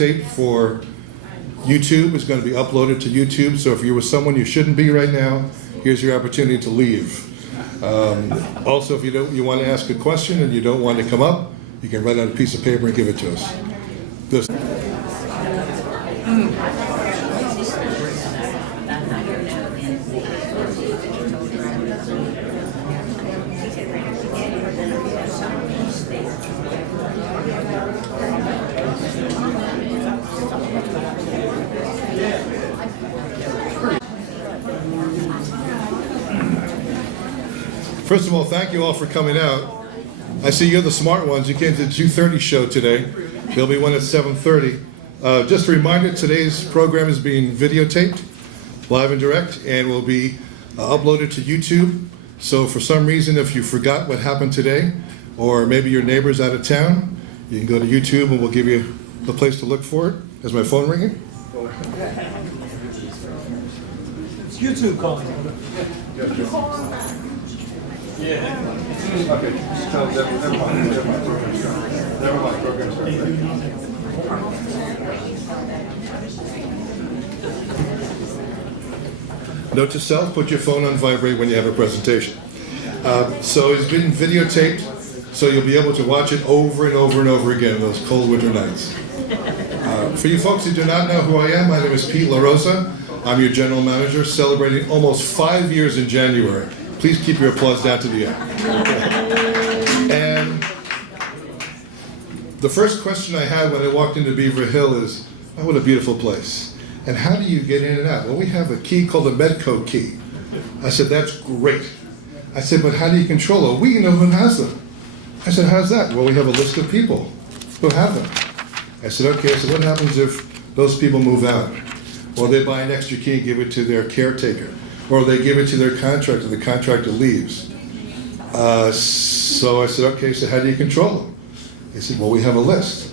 tape for YouTube. It's going to be uploaded to YouTube. So if you're with someone you shouldn't be right now, here's your opportunity to leave. Also, if you want to ask a question and you don't want to come up, you can write on a piece of paper and give it to us. First of all, thank you all for coming out. I see you're the smart ones. You came to the 2:30 show today. There'll be one at 7:30. Just a reminder, today's program is being videotaped, live and direct, and will be uploaded to YouTube. So for some reason, if you forgot what happened today, or maybe your neighbor's out of town, you can go to YouTube and we'll give you the place to look for it. Is my phone ringing? It's YouTube calling. Yeah. Okay, just tell them, never mind, program starts. Note to self, put your phone on vibrate when you have a presentation. So it's been videotaped, so you'll be able to watch it over and over and over again those cold winter nights. For you folks who do not know who I am, my name is Pete LaRosa. I'm your general manager, celebrating almost 5 years in January. Please keep your applause down to the end. And the first question I had when I walked into Beaver Hill is, oh, what a beautiful place. And how do you get in and out? Well, we have a key called the Medco key. I said, that's great. I said, but how do you control it? We know who has them. I said, how's that? Well, we have a list of people who have them. I said, okay, so what happens if those people move out? Well, they buy an extra key and give it to their caretaker. Or they give it to their contractor, the contractor leaves. So I said, okay, so how do you control them? They said, well, we have a list.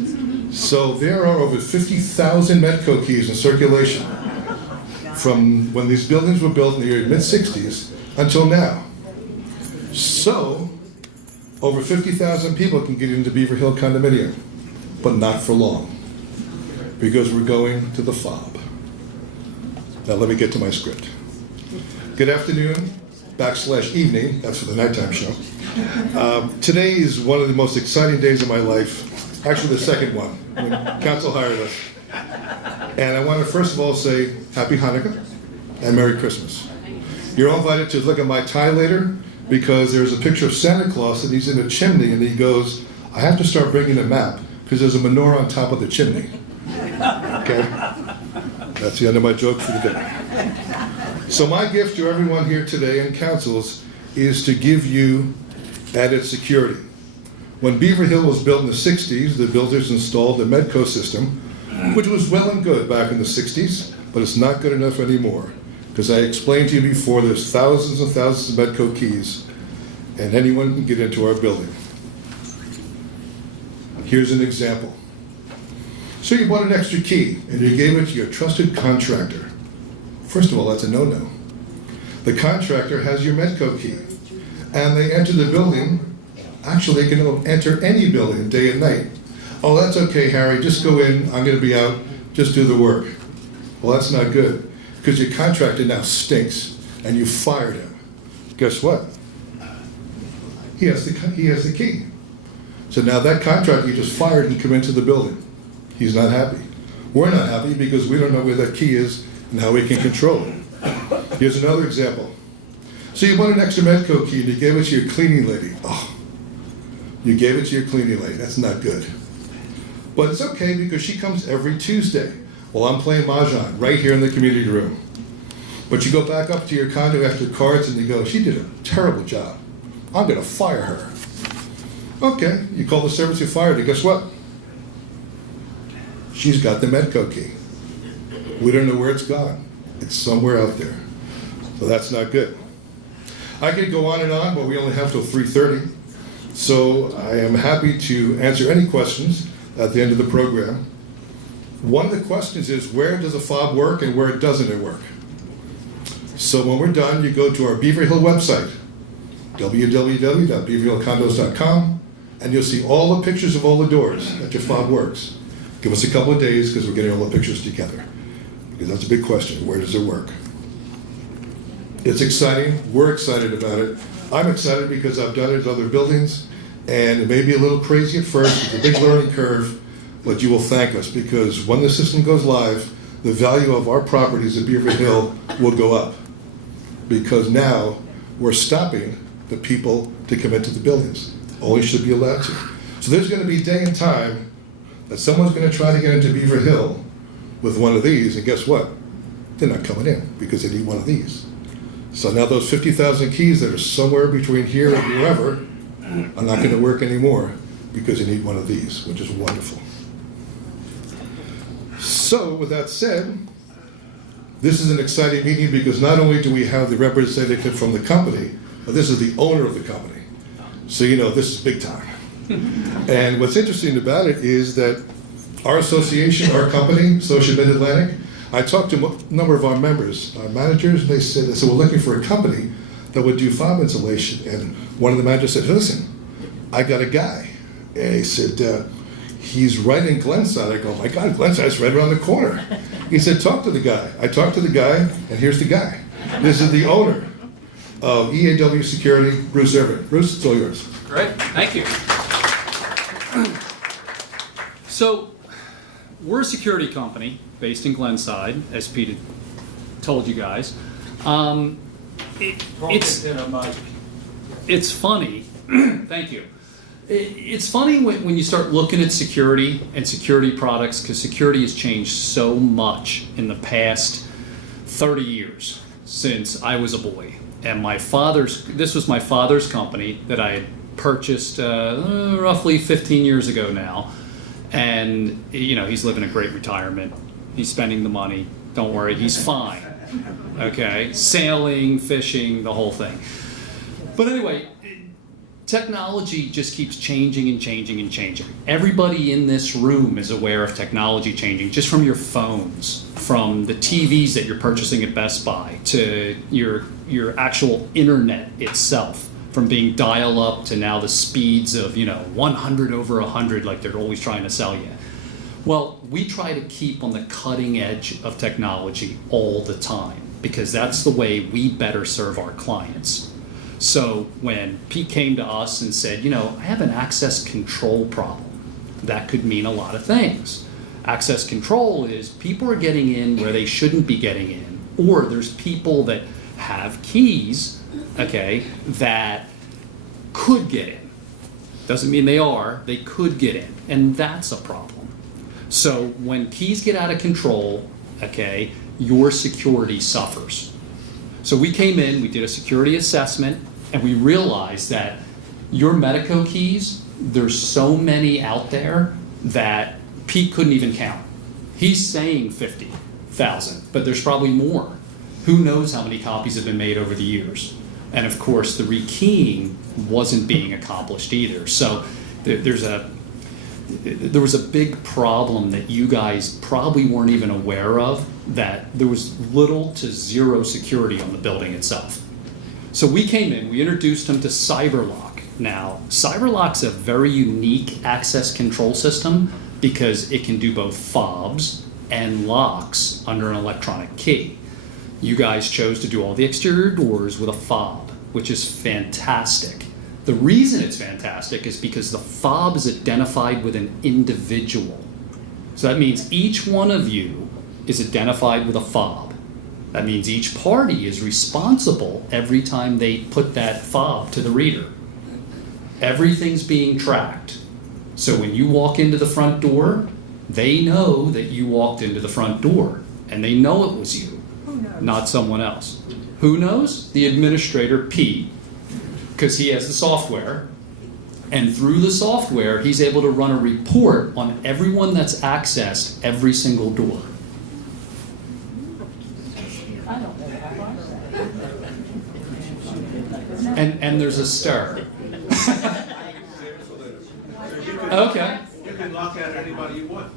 So there are over 50,000 Medco keys in circulation from when these buildings were built in the mid-60s until now. So over 50,000 people can get into Beaver Hill condominium, but not for long, because we're going to the fob. Now let me get to my script. Good afternoon, /evening, that's for the nighttime show. Today is one of the most exciting days of my life, actually the second one, when council hired us. And I want to first of all say Happy Hanukkah and Merry Christmas. You're all invited to look at my tie later, because there's a picture of Santa Claus and he's in a chimney and he goes, I have to start bringing a map because there's a menorah on top of the chimney. Okay? That's the end of my joke for the day. So my gift to everyone here today and councils is to give you added security. When Beaver Hill was built in the 60s, the builders installed the Medco system, which was well and good back in the 60s, but it's not good enough anymore. Because I explained to you before, there's thousands and thousands of Medco keys, and anyone can get into our building. Here's an example. So you bought an extra key, and you gave it to your trusted contractor. First of all, that's a no-no. The contractor has your Medco key, and they enter the building. Actually, they can enter any building, day and night. Oh, that's okay, Harry, just go in, I'm gonna be out, just do the work. Well, that's not good, because your contractor now stinks, and you fired him. Guess what? He has the key. So now that contractor you just fired and come into the building. He's not happy. We're not happy because we don't know where that key is and how we can control it. Here's another example. So you bought an extra Medco key and you gave it to your cleaning lady. Oh, you gave it to your cleaning lady. That's not good. But it's okay because she comes every Tuesday while I'm playing Mahjong right here in the community room. But you go back up to your condo after cards and you go, she did a terrible job. I'm gonna fire her. Okay, you call the service, you fired her. Guess what? She's got the Medco key. We don't know where it's gone. It's somewhere out there. So that's not good. I could go on and on, but we only have till 3:30. So I am happy to answer any questions at the end of the program. One of the questions is, where does a fob work and where doesn't it work? So when we're done, you go to our Beaver Hill website, www.beaverhillcondos.com, and you'll see all the pictures of all the doors that your fob works. Give us a couple of days because we're getting all the pictures together. Because that's a big question. Where does it work? It's exciting. We're excited about it. I'm excited because I've done it at other buildings, and it may be a little crazy at first. It's a big learning curve, but you will thank us because when the system goes live, the value of our properties at Beaver Hill will go up because now we're stopping the people to come into the buildings. Only should be allowed to. So there's going to be a day and time that someone's going to try to get into Beaver Hill with one of these, and guess what? They're not coming in because they need one of these. So now those 50,000 keys that are somewhere between here and wherever are not going to work anymore because you need one of these, which is wonderful. So with that said, this is an exciting meeting because not only do we have the representative from the company, but this is the owner of the company. So you know this is big time. And what's interesting about it is that our association, our company, Social Mid-Atlantic, I talked to a number of our members, our managers, and they said, we're looking for a company that would do fob insulation. And one of the managers said, listen, I got a guy. And he said, he's right in Glenside. I go, oh my God, Glenside's right around the corner. He said, talk to the guy. I talked to the guy, and here's the guy. This is the owner of EAW Security, Bruce Irvin. Bruce, it's all yours. Great, thank you. So, we're a security company based in Glenside, as Pete had told you guys. It's funny. Thank you. It's funny when you start looking at security and security products, because security has changed so much in the past 30 years since I was a boy. And this was my father's company that I had purchased roughly 15 years ago now. And, you know, he's living a great retirement. He's spending the money. Don't worry, he's fine. Okay? Sailing, fishing, the whole thing. But anyway, technology just keeps changing and changing and changing. Everybody in this room is aware of technology changing, just from your phones, from the TVs that you're purchasing at Best Buy, to your actual internet itself, from being dial-up to now the speeds of 100 over 100 like they're always trying to sell you. Well, we try to keep on the cutting edge of technology all the time because that's the way we better serve our clients. So when Pete came to us and said, I have an access control problem, that could mean a lot of things. Access control is people are getting in where they shouldn't be getting in, or there's people that have keys, okay, that could get in. Doesn't mean they could get in, and that's a problem. So when keys get out of control, okay, your security suffers. So we came in, we did a security assessment, and we realized that your Medico keys, there's so many out there that Pete couldn't even count. He's saying 50,000, but there's probably more. Who knows how many copies have been made over the years? And of course, the rekeying wasn't being accomplished either. So there was a big problem that you guys probably weren't even aware of, that there was little to zero security on the building itself. So we came in, we introduced them to CyberLock. Now, CyberLock's a very unique access control system because it can do both fobs and locks under an electronic key. You guys chose to do all the exterior doors with a fob, which is fantastic. The reason it's fantastic is because the fob is identified with an individual. So that means each one of you is identified with a fob. That means each party is responsible every time they put that fob to the reader. Everything's being tracked. So when you walk into the front door, they know that you walked into the front door, and they know it was you, not someone else. Who knows? The administrator, Pete, because he has the software, and through the software, he's able to run a report on everyone that's accessed every single door. And there's a stir. Okay. You can lock out anybody you want.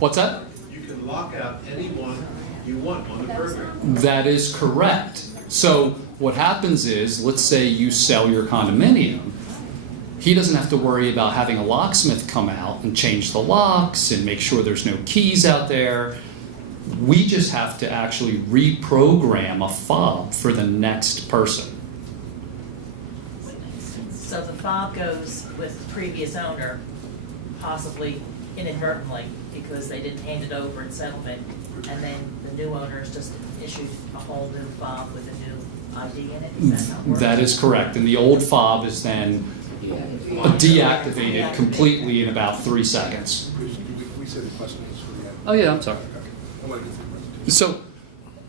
What's that? You can lock out anyone you want on the program. That is correct. So what happens is, let's say you sell your condominium, He doesn't have to worry about having a locksmith come out and change the locks and make sure there's no keys out there. We just have to actually reprogram a fob for the next person. So the fob goes with the previous owner, possibly inadvertently, because they didn't hand it over in settlement, and then the new owners just issued a whole new fob with a new ID in it? Is that not working? That is correct. And the old fob is then deactivated completely in about 3 seconds. We said the question was for the end. Oh yeah, I'm sorry. I want to get through the question. So,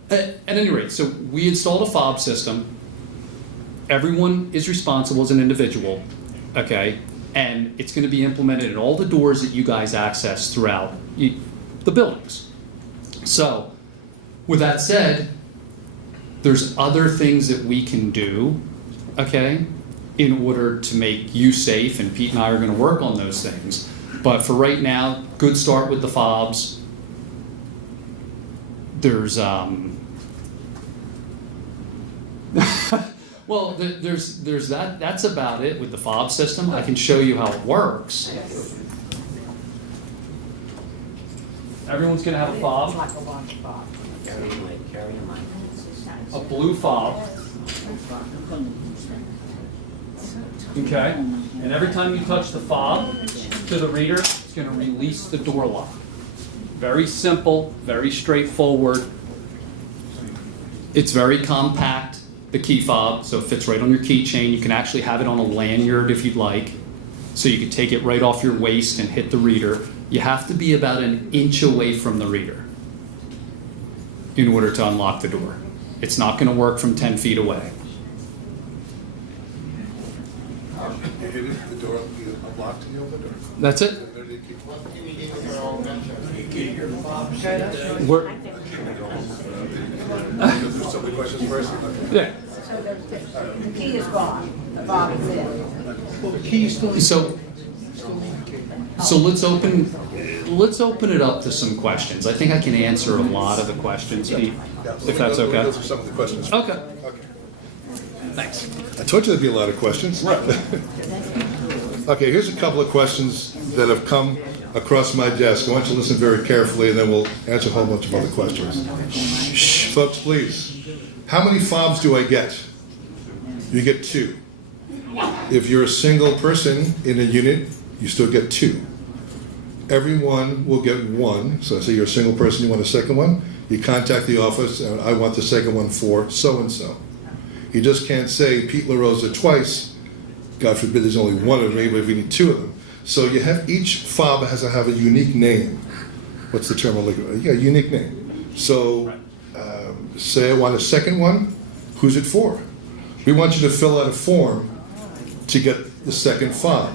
at any rate, so we installed a fob system. Everyone is responsible as an individual, okay? And it's going to be implemented at all the doors that you guys access throughout the buildings. So, with that said, there's other things that we can do, okay, in order to make you safe, and Pete and I are going to work on those things. But for right now, good start with the fobs. There's well, there's that. That's about it with the fob system. I can show you how it works. Everyone's gonna have a fob, a blue fob. Okay, and every time you touch the fob to the reader, it's gonna release the door lock. Very simple, very straightforward. It's very compact, the key fob, so it fits right on your keychain. You can actually have it on a lanyard if you'd like, so you can take it right off your waist and hit the reader. You have to be about an inch away from the reader in order to unlock the door. It's not going to work from 10 feet away. You hit it, the door, you unlocked and you open the door. That's it. And there you keep- We're, There's so many questions first. yeah. So the key is gone, the fob is in. Well, the key is still. So let's open it up to some questions. I think I can answer a lot of the questions, Pete, if that's Let me okay. go through some of the questions. Okay. Okay. Thanks. I told you there'd be a lot of questions. Okay, here's a couple of questions that have come across my desk. I want you to listen very carefully, and then we'll answer a whole bunch of other questions. Shh, folks, please. How many fobs do I get? You get 2. If you're a single person in a unit, you still get 2. Everyone will get 1. So say you're a single person, you want a second one, you contact the office, and I want the second one for so-and-so. You just can't say Pete LaRosa twice. God forbid there's only one of me, but if we need 2 of them. So you have, each fob has to have a unique name. What's the term I'm looking for? Yeah, unique name. So say I want a second one, who's it for? We want you to fill out a form to get the second fob.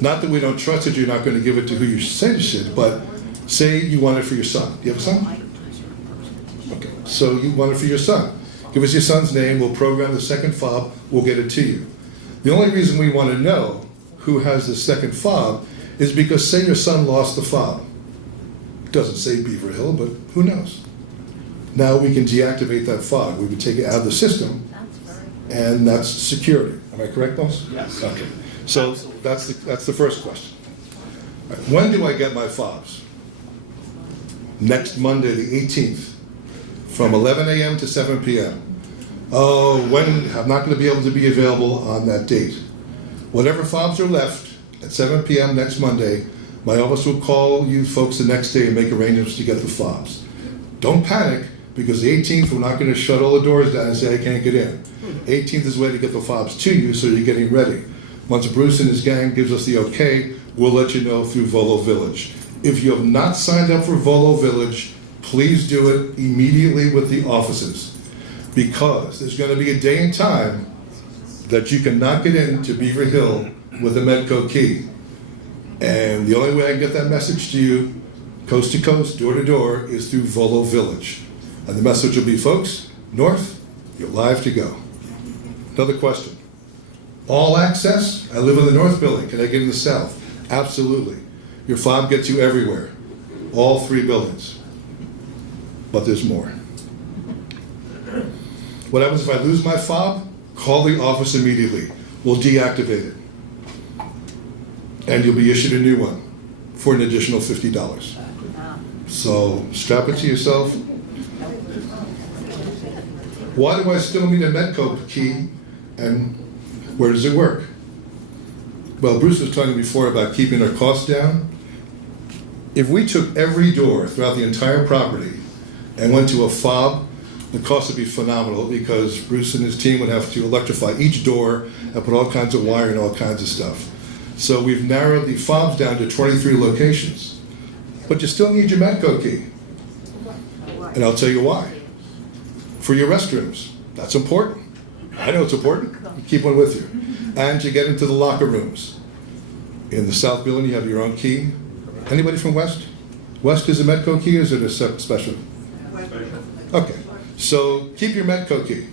Not that we don't trust that you're not going to give it to who you said you should, but say you want it for your son. Do you have a son? Okay, so you want it for your son. Give us your son's name, we'll program the second fob, we'll get it to you. The only reason we want to know who has the second fob is because say your son lost the fob. It doesn't say Beaver Hill, but who knows? Now we can deactivate that fob. We would take it out of the system, and that's security. Am I correct, boss? Yes. Okay. So that's the first question. All right. When do I get my fobs? Next Monday, the 18th, from 11 a.m. to 7 p.m. Oh, when I'm not going to be able to be available on that date. Whatever fobs are left at 7 p.m. next Monday, my office will call you folks the next day and make arrangements to get the fobs. Don't panic, because the 18th, we're not going to shut all the doors down and say I can't get in. 18th is the way to get the fobs to you, so you're getting ready. Once Bruce and his gang gives us the okay, we'll let you know through Volo Village. If you have not signed up for Volo Village, please do it immediately with the offices, because there's going to be a day and time that you cannot get into Beaver Hill with a Medco key. And the only way I can get that message to you, coast to coast, door to door, is through Volo Village. And the message will be, folks, north, you're live to go. Another question. All access? I live in the north building. Can I get in the south? Absolutely. Your fob gets you everywhere. All 3 buildings. But there's more. What happens if I lose my fob? Call the office immediately. We'll deactivate it. and you'll be issued a new one for an additional $50. So strap it to yourself. Why do I still need a Medco key, and where does it work? Well, Bruce was talking before about keeping our costs down. If we took every door throughout the entire property and went to a fob, the cost would be phenomenal because Bruce and his team would have to electrify each door and put all kinds of wire and all kinds of stuff. So we've narrowed the fobs down to 23 locations. But you still need your Medco key. And I'll tell you why. For your restrooms, that's important. I know it's important. You keep one with you. And you get into the locker rooms. In the South building, you have your own key. Anybody from West? West is a Medco key, or is it a special? Okay. So keep your Medco key.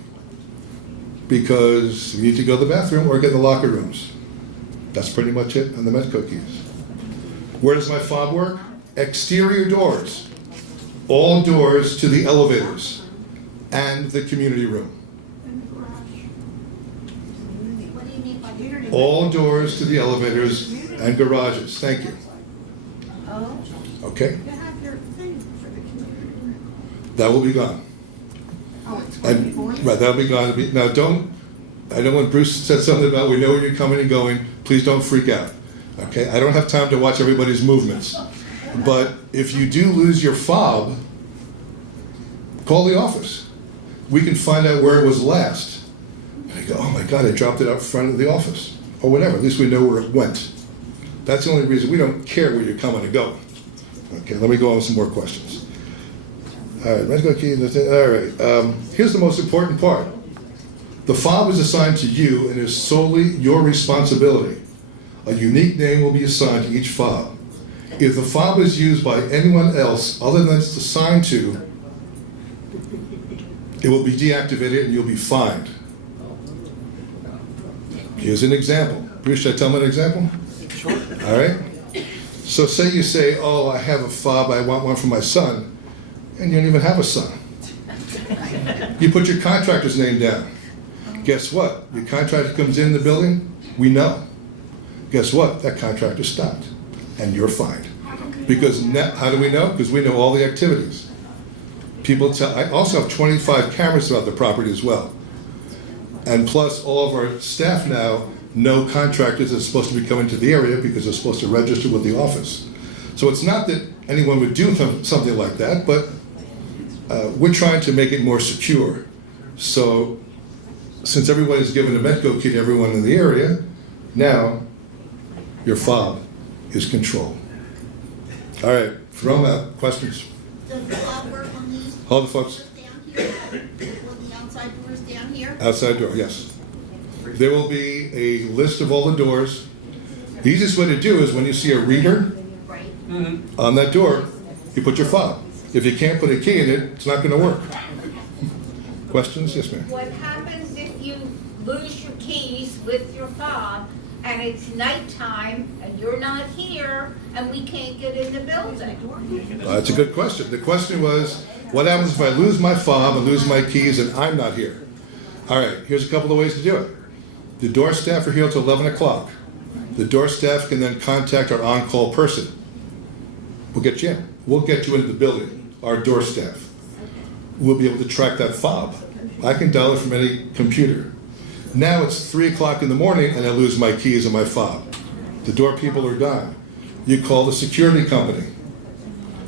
Because you need to go to the bathroom or get in the locker rooms. That's pretty much it on the Medco keys. Where does my fob work? Exterior doors. All doors to the elevators and the community room. All doors to the elevators and garages. Thank you. Okay? That will be gone. Right, that'll be gone. Now I know when Bruce said something about we know where you're coming and going, please don't freak out. Okay? I don't have time to watch everybody's movements. But if you do lose your fob, call the office. We can find out where it was last. And I go, oh my God, I dropped it out front of the office. Or whatever, at least we know where it went. That's the only reason. We don't care where you're coming and going. Okay, let me go on with some more questions. All right, let's go key. All right, here's the most important part. The fob is assigned to you and is solely your responsibility. A unique name will be assigned to each fob. If the fob is used by anyone else other than it's assigned to, it will be deactivated and you'll be fined. Here's an example. Bruce, should I tell them an example? Sure. All right. So say you say, oh, I have a fob, I want one for my son, and you don't even have a son. You put your contractor's name down. Guess what? Your contractor comes in the building, we know. Guess what? That contractor stopped, and you're fined. Because how do we know? Because we know all the activities. People tell. I also have 25 cameras throughout the property as well. And plus, all of our staff now know contractors that are supposed to be coming to the area because they're supposed to register with the office. So it's not that anyone would do something like that, but we're trying to make it more secure. So since everybody's given a Medco key to everyone in the area, now your fob is controlled. All right, throw them out. Questions? Does the fob work on these? Hold it, folks. Down here? On the outside doors down here? Outside door, yes. There will be a list of all the doors. The easiest way to do is when you see a reader Right. on that door, you put your fob. If you can't put a key in it, it's not going to work. Questions? Yes, ma'am. What happens if you lose your keys with your fob and it's nighttime and you're not here and we can't get in the building? That's a good question. The question was, what happens if I lose my fob and lose my keys and I'm not here? All right, here's a couple of ways to do it. The door staff are here till 11 o'clock. The door staff can then contact our on-call person. We'll get you in. We'll get you into the building, our door staff. We'll be able to track that fob. I can dial it from any computer. Now it's 3 o'clock in the morning and I lose my keys and my fob. The door people are gone. You call the security company.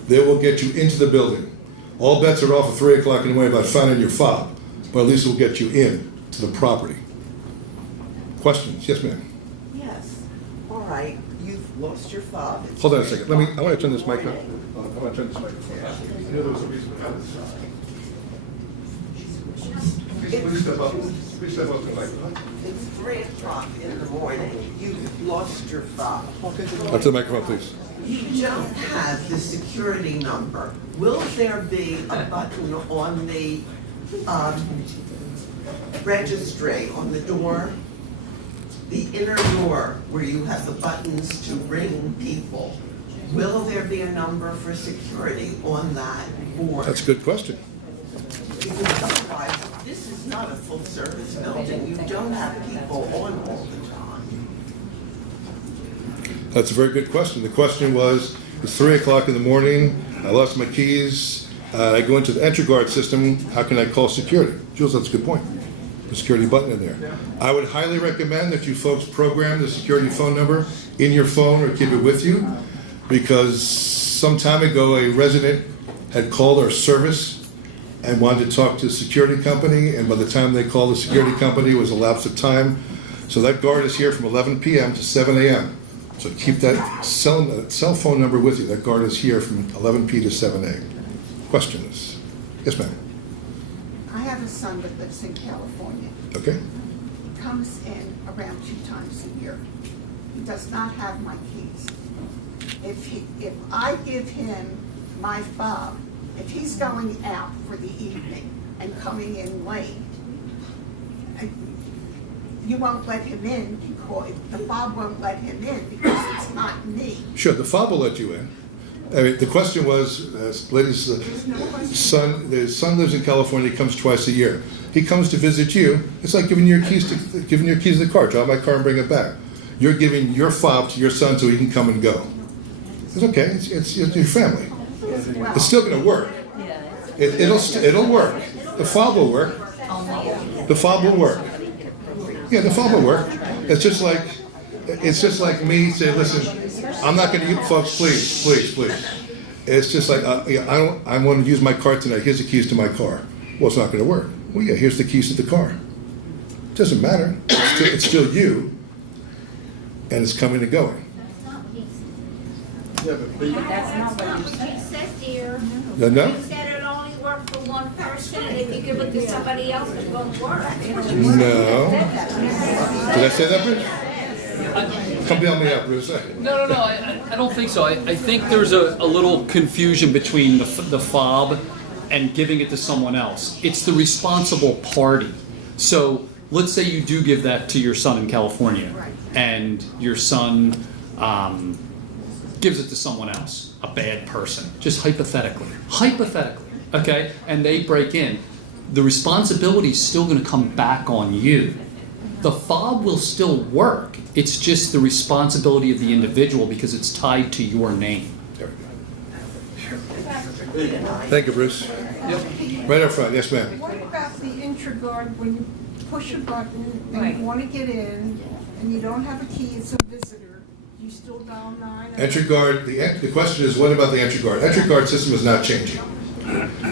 They will get you into the building. All bets are off at 3 o'clock in the morning about finding your fob, but at least we'll get you in to the property. Questions? Yes, ma'am. Yes. All right. You've lost your fob. It's Hold on a second. I want to turn this mic morning. up. I want to turn this mic up. You know there was a reason behind this. Please step up. Please step up to the microphone. It's 3 o'clock in the morning. You've lost your fob. Up to the microphone, please. You don't have the security number. Will there be a button on the registry on the door? The inner door where you have the buttons to ring people. Will there be a number for security on that board? That's a good question. Because otherwise, this is not a full-service building. You don't have people on all the time. That's a very good question. The question was, it's 3 o'clock in the morning, I lost my keys, I go into the entry guard system, how can I call security? Jules, that's a good point. The security button in there. I would highly recommend that you folks program the security phone number in your phone or keep it with you, because some time ago a resident had called our service and wanted to talk to the security company, and by the time they called the security company, it was a lapse of time. So that guard is here from 11 p.m. to 7 a.m. So keep that cell phone number with you. That guard is here from 11 p. to 7 a. Questions? Yes, ma'am. I have a son that lives in California. Okay. He comes in around 2 times a year. He does not have my keys. If I give him my fob, if he's going out for the evening and coming in late, you won't let him in because the fob won't let him in because it's not me. Sure, the fob will let you in. I mean, the question was, ladies, the son lives in California. He comes twice a year. He comes to visit you. It's like giving your keys to the car. Drive my car and bring it back. You're giving your fob to your son so he can come and go. It's okay. It's your family. It's still going to work. It'll work. The fob will work. The fob will work. Yeah, the fob will work. It's just like me saying, listen, I'm not going to use, folks, please. It's just like, I want to use my car tonight. Here's the keys to my car. Well, it's not going to work. Well, yeah, here's the keys to the car. It doesn't matter. It's still you, and it's coming and going. That's not what you said, dear. No? You said it only worked for one person, and if you give it to somebody else, it won't work. No. Did I say that, Bruce? Come bail me out, Bruce. No, I don't think so. I think there's a little confusion between the fob and giving it to someone else. It's the responsible party. So let's say you do give that to your son in California, and your son gives it to someone else, a bad person, just hypothetically, okay, and they break in. The responsibility is still going to come back on you. The fob will still work. It's just the responsibility of the individual because it's tied to your name. Thank you, Bruce. Yep. Right up front. Yes, ma'am. What about the IntraGuard when you push a button and you want to get in and you don't have a key, it's a visitor, you still dial 9? EntryGuard, the question is, what about the EntryGuard? EntryGuard system is not changing.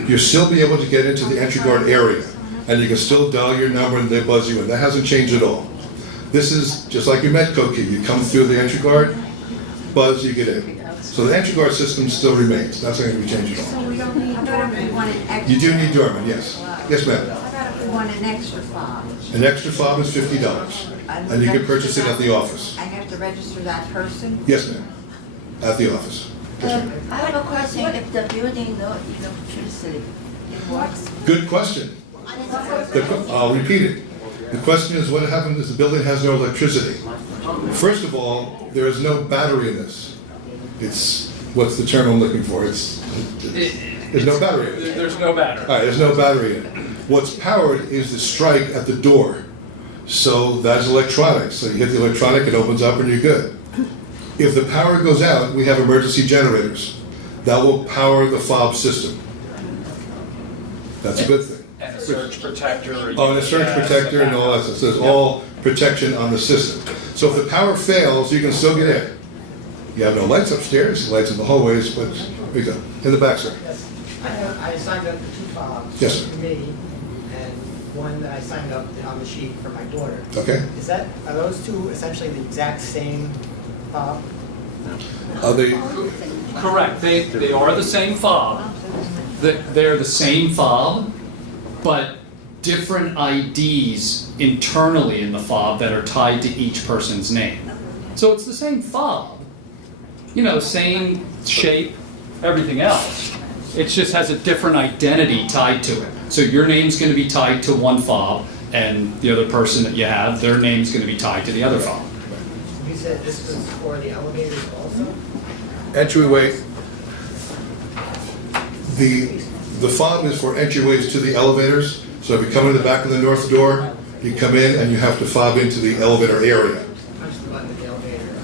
You'll still be able to get into the EntryGuard area, and you can still dial your number and they buzz you in. That hasn't changed at all. This is just like your Medco key. You come through the EntryGuard, buzz, you get in. So the EntryGuard system still remains. That's not going to be changed at all. So we don't need Dorman. You do need Dorman, yes. Yes, ma'am. How about if we want an extra fob? An extra fob is $50, and you can purchase it at the office. I have to register that person? Yes, ma'am. At the office. Yes, ma'am. I have a question. If the building no electricity, it works? Good question. I'll repeat it. The question is, what happens if the building has no electricity? First of all, there is no battery in this. It's, what's the term I'm looking for? There's no battery in it. There's no battery. All right, there's no battery in it. What's powered is the strike at the door. So that's electronic. So you hit the electronic, it opens up, and you're good. If the power goes out, we have emergency generators. That will power the fob system. That's a good thing. And a surge protector. Oh, and a surge protector and all that stuff. So there's all protection on the system. So if the power fails, you can still get in. You have no lights upstairs, lights in the hallways, but here you go. In the back, sir. Yes, I signed up for 2 fobs. Yes, sir. For me, and one that I signed up on the sheet for my daughter. Okay. Are those 2 essentially the exact same fob? Are they? Correct. They are the same fob. They're the same fob, but different IDs internally in the fob that are tied to each person's name. So it's the same fob. You know, same shape, everything else. It just has a different identity tied to it. So your name's going to be tied to one fob, and the other person that you have, their name's going to be tied to the other fob. You said this was for the elevators also? Entryway. The fob is for entryways to the elevators. So if you come in the back of the north door, you come in and you have to fob into the elevator area. Punch the button at the elevator.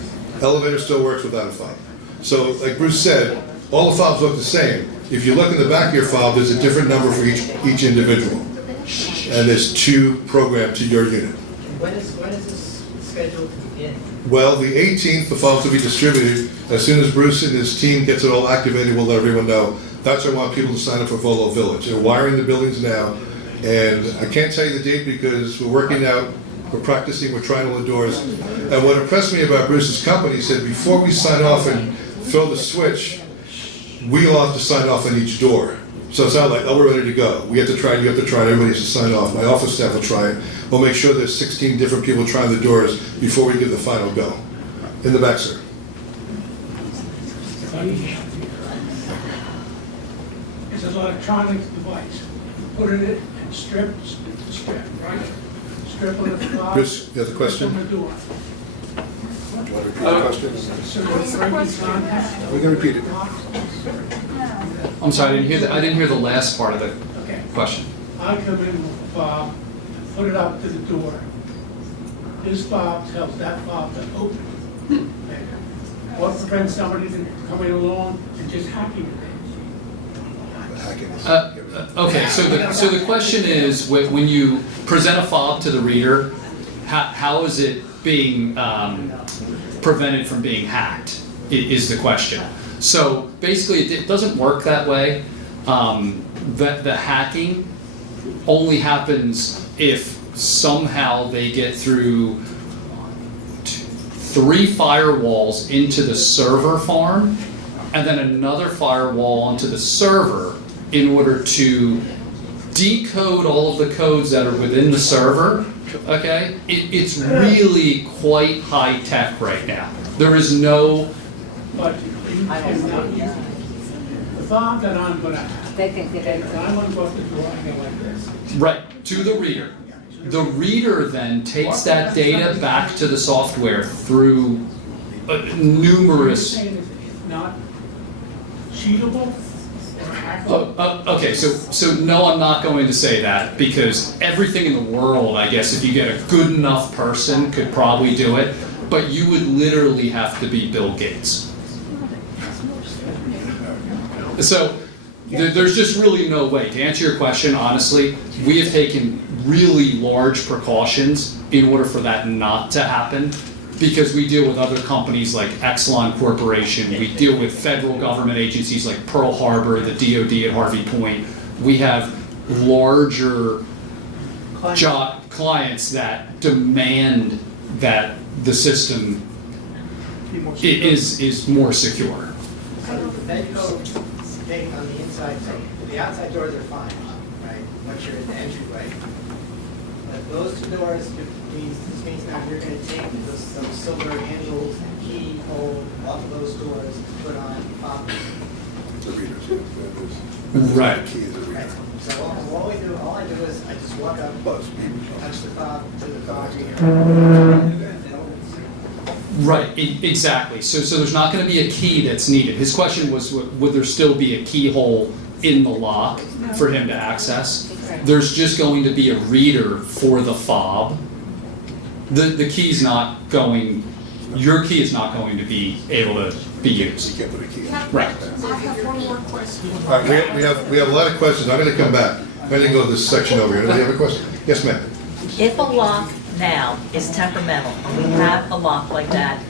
Elevator still works without a fob. So, like Bruce said, all the fobs look the same. If you look in the back of your fob, there's a different number for each individual. And there's 2 programmed to your unit. When is this scheduled to begin? Well, the 18th, the fobs will be distributed. As soon as Bruce and his team gets it all activated, we'll let everyone know. That's why I want people to sign up for Volo Village. They're wiring the buildings now, and I can't tell you the date because we're working out, we're practicing, we're trying all the doors. And what impressed me about Bruce's company, he said, before we sign off and throw the switch, we all have to sign off on each door. So it's not like, oh, we're ready to go. We have to try, you have to try, and everybody has to sign off. My office staff will try it. We'll make sure there's 16 different people trying the doors before we give the final go. In the back, sir. It's an electronic device. Put it in and strip, right? Strip of the fob. Bruce, you have the question? From the door. Do you want to repeat the question? So it's breaking contact. We can repeat it. I'm sorry, I didn't hear the last part of the Okay. question. I come in with a fob, put it up to the door. This fob tells that fob to open. Okay. What prevents somebody from coming along and just hacking it? Okay, so the question is, when you present a fob to the reader, how is it being prevented from being hacked, is the question. So basically, it doesn't work that way. The hacking only happens if somehow they get through 3 firewalls into the server farm, and then another firewall onto the server in order to decode all of the codes that are within the server. Okay? It's really quite high tech right now. There is no... But you cannot use it. The fob that I'm gonna have, when I'm gonna go up the door, I go like this. Right, to the reader. The reader then takes that data back to the software through numerous... You're saying it's not cheatable or hackable? Okay, so no, I'm not going to say that, because everything in the world, I guess, if you get a good enough person, could probably do it, but you would literally have to be Bill Gates. So there's just really no way. To answer your question, honestly, we have taken really large precautions in order for that not to happen, because we deal with other companies like Exelon Corporation, we deal with federal government agencies like Pearl Harbor, the DoD at Harvey Point. We have larger clients that demand that the system is more secure. So the Medco thing on the inside, so the outside doors are fine, right, once you're in the entryway. But those 2 doors, this means now you're gonna take some silver handled keyhole off of those doors and put on fob. The readers, yeah. Right. The key is the reader. Right. So all I do is I just walk up, Buzz. touch the fob to the fob reader, and it opens. Right, exactly. So there's not going to be a key that's needed. His question was, would there still be a keyhole in the lock for him to access? There's just going to be a reader for the fob. The key's not going, your key is not going to be able to be used. You can't put a key in. Right. I have one more question. All right, we have a lot of questions. I'm going to come back. I'm going to go to this section over here. Anybody have a question? Yes, ma'am. If a lock now is temperamental, and we have a lock like that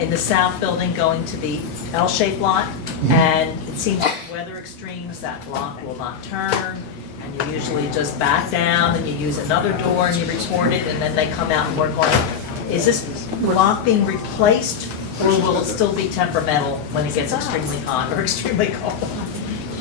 in the south building going to the L-shaped lot, and it seems like weather extremes, that lock will not turn, and you usually just back down and you use another door and you report it, and then they come out and work on it. Is this lock being replaced, or will it still be temperamental when it gets extremely hot or extremely cold?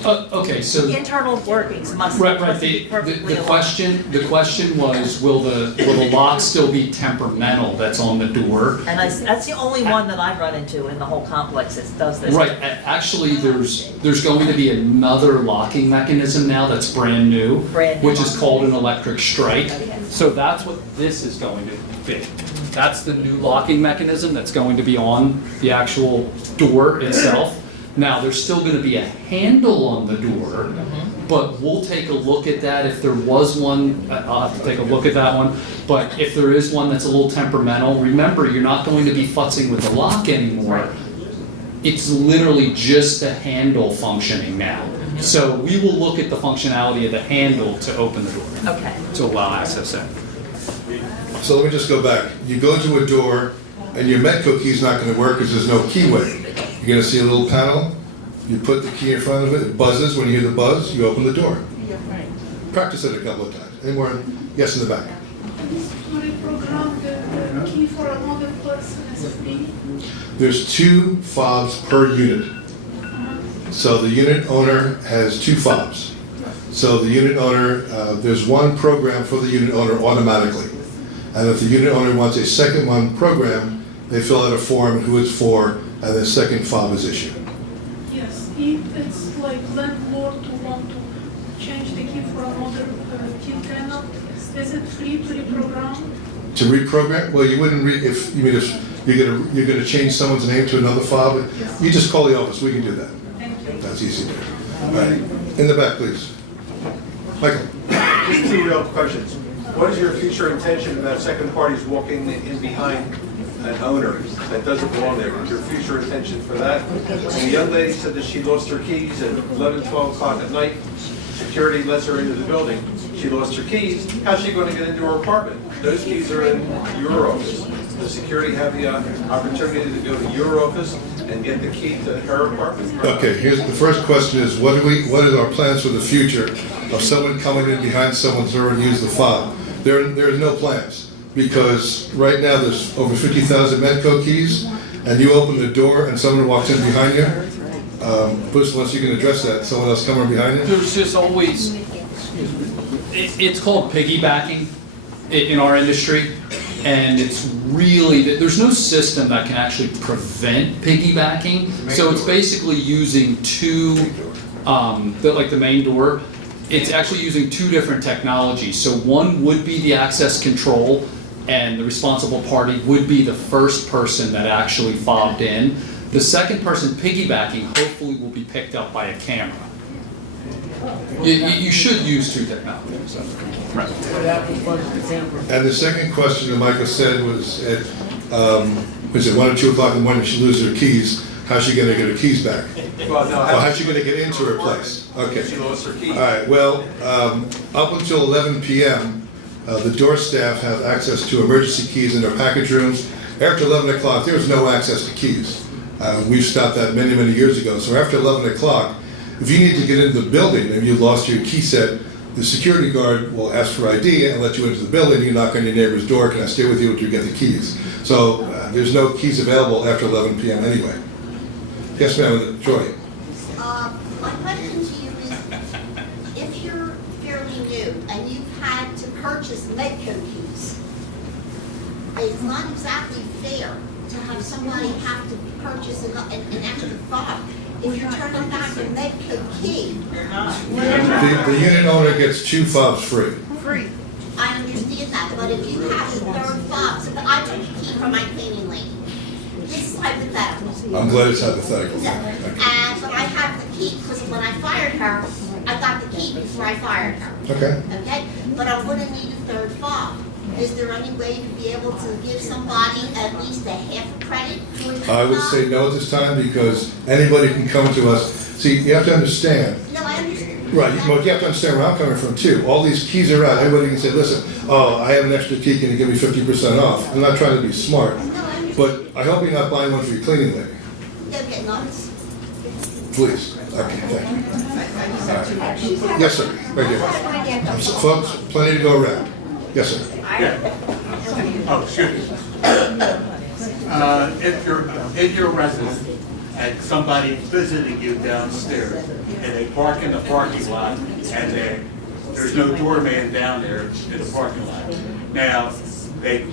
Okay, so The internal workings must right. be perfectly The aligned. question was, will the lock still be temperamental that's on the door? And that's the only one that I've run into in the whole complex that does this. Right. Actually, there's going to be another locking mechanism now that's brand new, which is called an electric strike. So that's what this is going to be. That's the new locking mechanism that's going to be on the actual door itself. Now, there's still gonna be a handle on the door, but we'll take a look at that. If there was one, I'll have to take a look at that one. But if there is one that's a little temperamental, remember, you're not going to be futzing with the lock anymore. It's literally just the handle functioning now. So we will look at the functionality of the handle to open the door, Okay. to allow access there. So let me just go back. You go to a door, and your Metco key's not gonna work because there's no keyway. You're gonna see a little panel, you put the key in front of it, it buzzes. When you hear the buzz, you open the door. Practice it a couple of times. Any more? Yes, in the back. To reprogram the key for another person as a free. There's 2 fobs per unit. So the unit owner has 2 fobs. So the unit owner, there's one program for the unit owner automatically. And if the unit owner wants a second one programmed, they fill out a form who it's for, and the second fob is issued. Yes, if it's like landlord to want to change the key for another key tenant, is it free to reprogram? To reprogram, well, you wouldn't if you're gonna change someone's name to another fob, you just call the office, we can do that. Thank you. That's easy to do. All right, in the back, please. Michael. Just 2 real questions. What is your future intention about second parties walking in behind an owner that doesn't belong there? What's your future intention for that? And the young lady said that she lost her keys at 11, 12 o'clock at night. Security lets her into the building. She lost her keys. How's she going to get into her apartment? Those keys are in your office. Does security have the opportunity to go to your office and get the key to her apartment? Okay, here's the first question is, what are our plans for the future of someone coming in behind someone's door and use the fob? There are no plans, because right now there's over 50,000 Metco keys, and you open the door and someone walks in behind you. Bruce, unless you can address that, someone else coming behind you? There's just always, it's called piggybacking in our industry, and it's really, there's no system that can actually prevent piggybacking. So it's basically using 2, like the main door, it's actually using 2 different technologies. So one would be the access control, and the responsible party would be the first person that actually fobbed in. The second person piggybacking hopefully will be picked up by a camera. You should use 2 technologies. Right. And the second question that Michael said was at, was it 1 or 2 o'clock in the morning, she loses her keys, how's she gonna get her keys back? Well, no, Or how's she gonna get into her place? Okay. She lost her keys. All right, well, up until 11 p.m., the door staff have access to emergency keys in their package rooms. After 11 o'clock, there is no access to keys. We've stopped that many, many years ago. So after 11 o'clock, if you need to get into the building and you lost your key set, the security guard will ask for ID and let you into the building. You knock on your neighbor's door, can I stay with you until you get the keys? So there's no keys available after 11 p.m. anyway. Yes, ma'am, Joy. My question to you is, if you're fairly new and you've had to purchase Medco keys, it's not exactly fair to have somebody have to purchase an extra fob. If you're turning back a Medco key, The unit owner gets 2 fobs free. free. I understand that, but if you have a third fob, so I took a key from my cleaning lady. This is hypothetical. I'm glad it's hypothetical. No. But I have the key, because when I fired her, I got the key before I fired her. Okay. Okay? But I'm gonna need a third fob. Is there any way to be able to give somebody at least a half a credit for the I would fob? say no at this time because anybody can come to us. See, you have to understand. No, I understand. Right, well, you have to understand where I'm coming from too. All these keys are out. Everybody can say, listen, oh, I have an extra key, can you give me 50% off? I'm not trying to be smart, No, I understand. but I hope you're not buying one for your cleaning lady. Okay, no, Please. Okay, thank you. All right. Yes, sir, right here. Folks, plenty to go around. Yes, sir. Oh, excuse me. If you're in your residence and somebody's visiting you downstairs and they park in the parking lot and there's no doorman down there in the parking lot. Now, they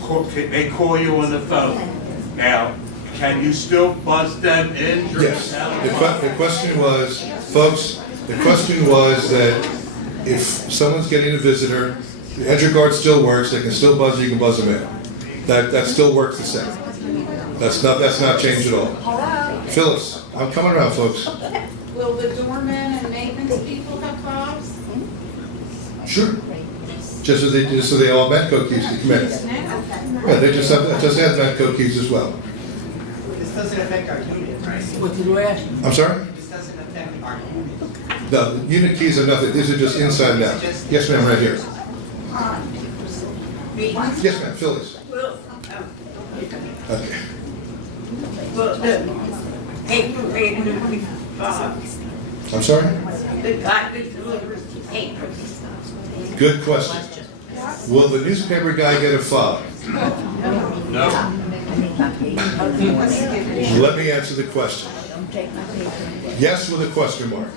call you on the phone. Now, can you still buzz them in? Yes. The question was, folks, the question was that if someone's getting a visitor, the entry guard still works, they can still buzz, you can buzz them in. That still works the same. That's not changed at all. Phyllis, I'm coming around, folks. Will the doorman and maintenance people have fobs? Sure. Just so they all Metco keys to come in. Yeah, they just have Metco keys as well. This doesn't affect our unit, right? I'm sorry? This doesn't affect our unit. No, the unit keys are nothing, these are just inside and out. Yes, ma'am, right here. Yes, ma'am, Phyllis. Okay. Well, the paper made new fobs. I'm sorry? The guy that delivers the paper. Good question. Will the newspaper guy get a fob? Let me answer the question. Yes with a question mark.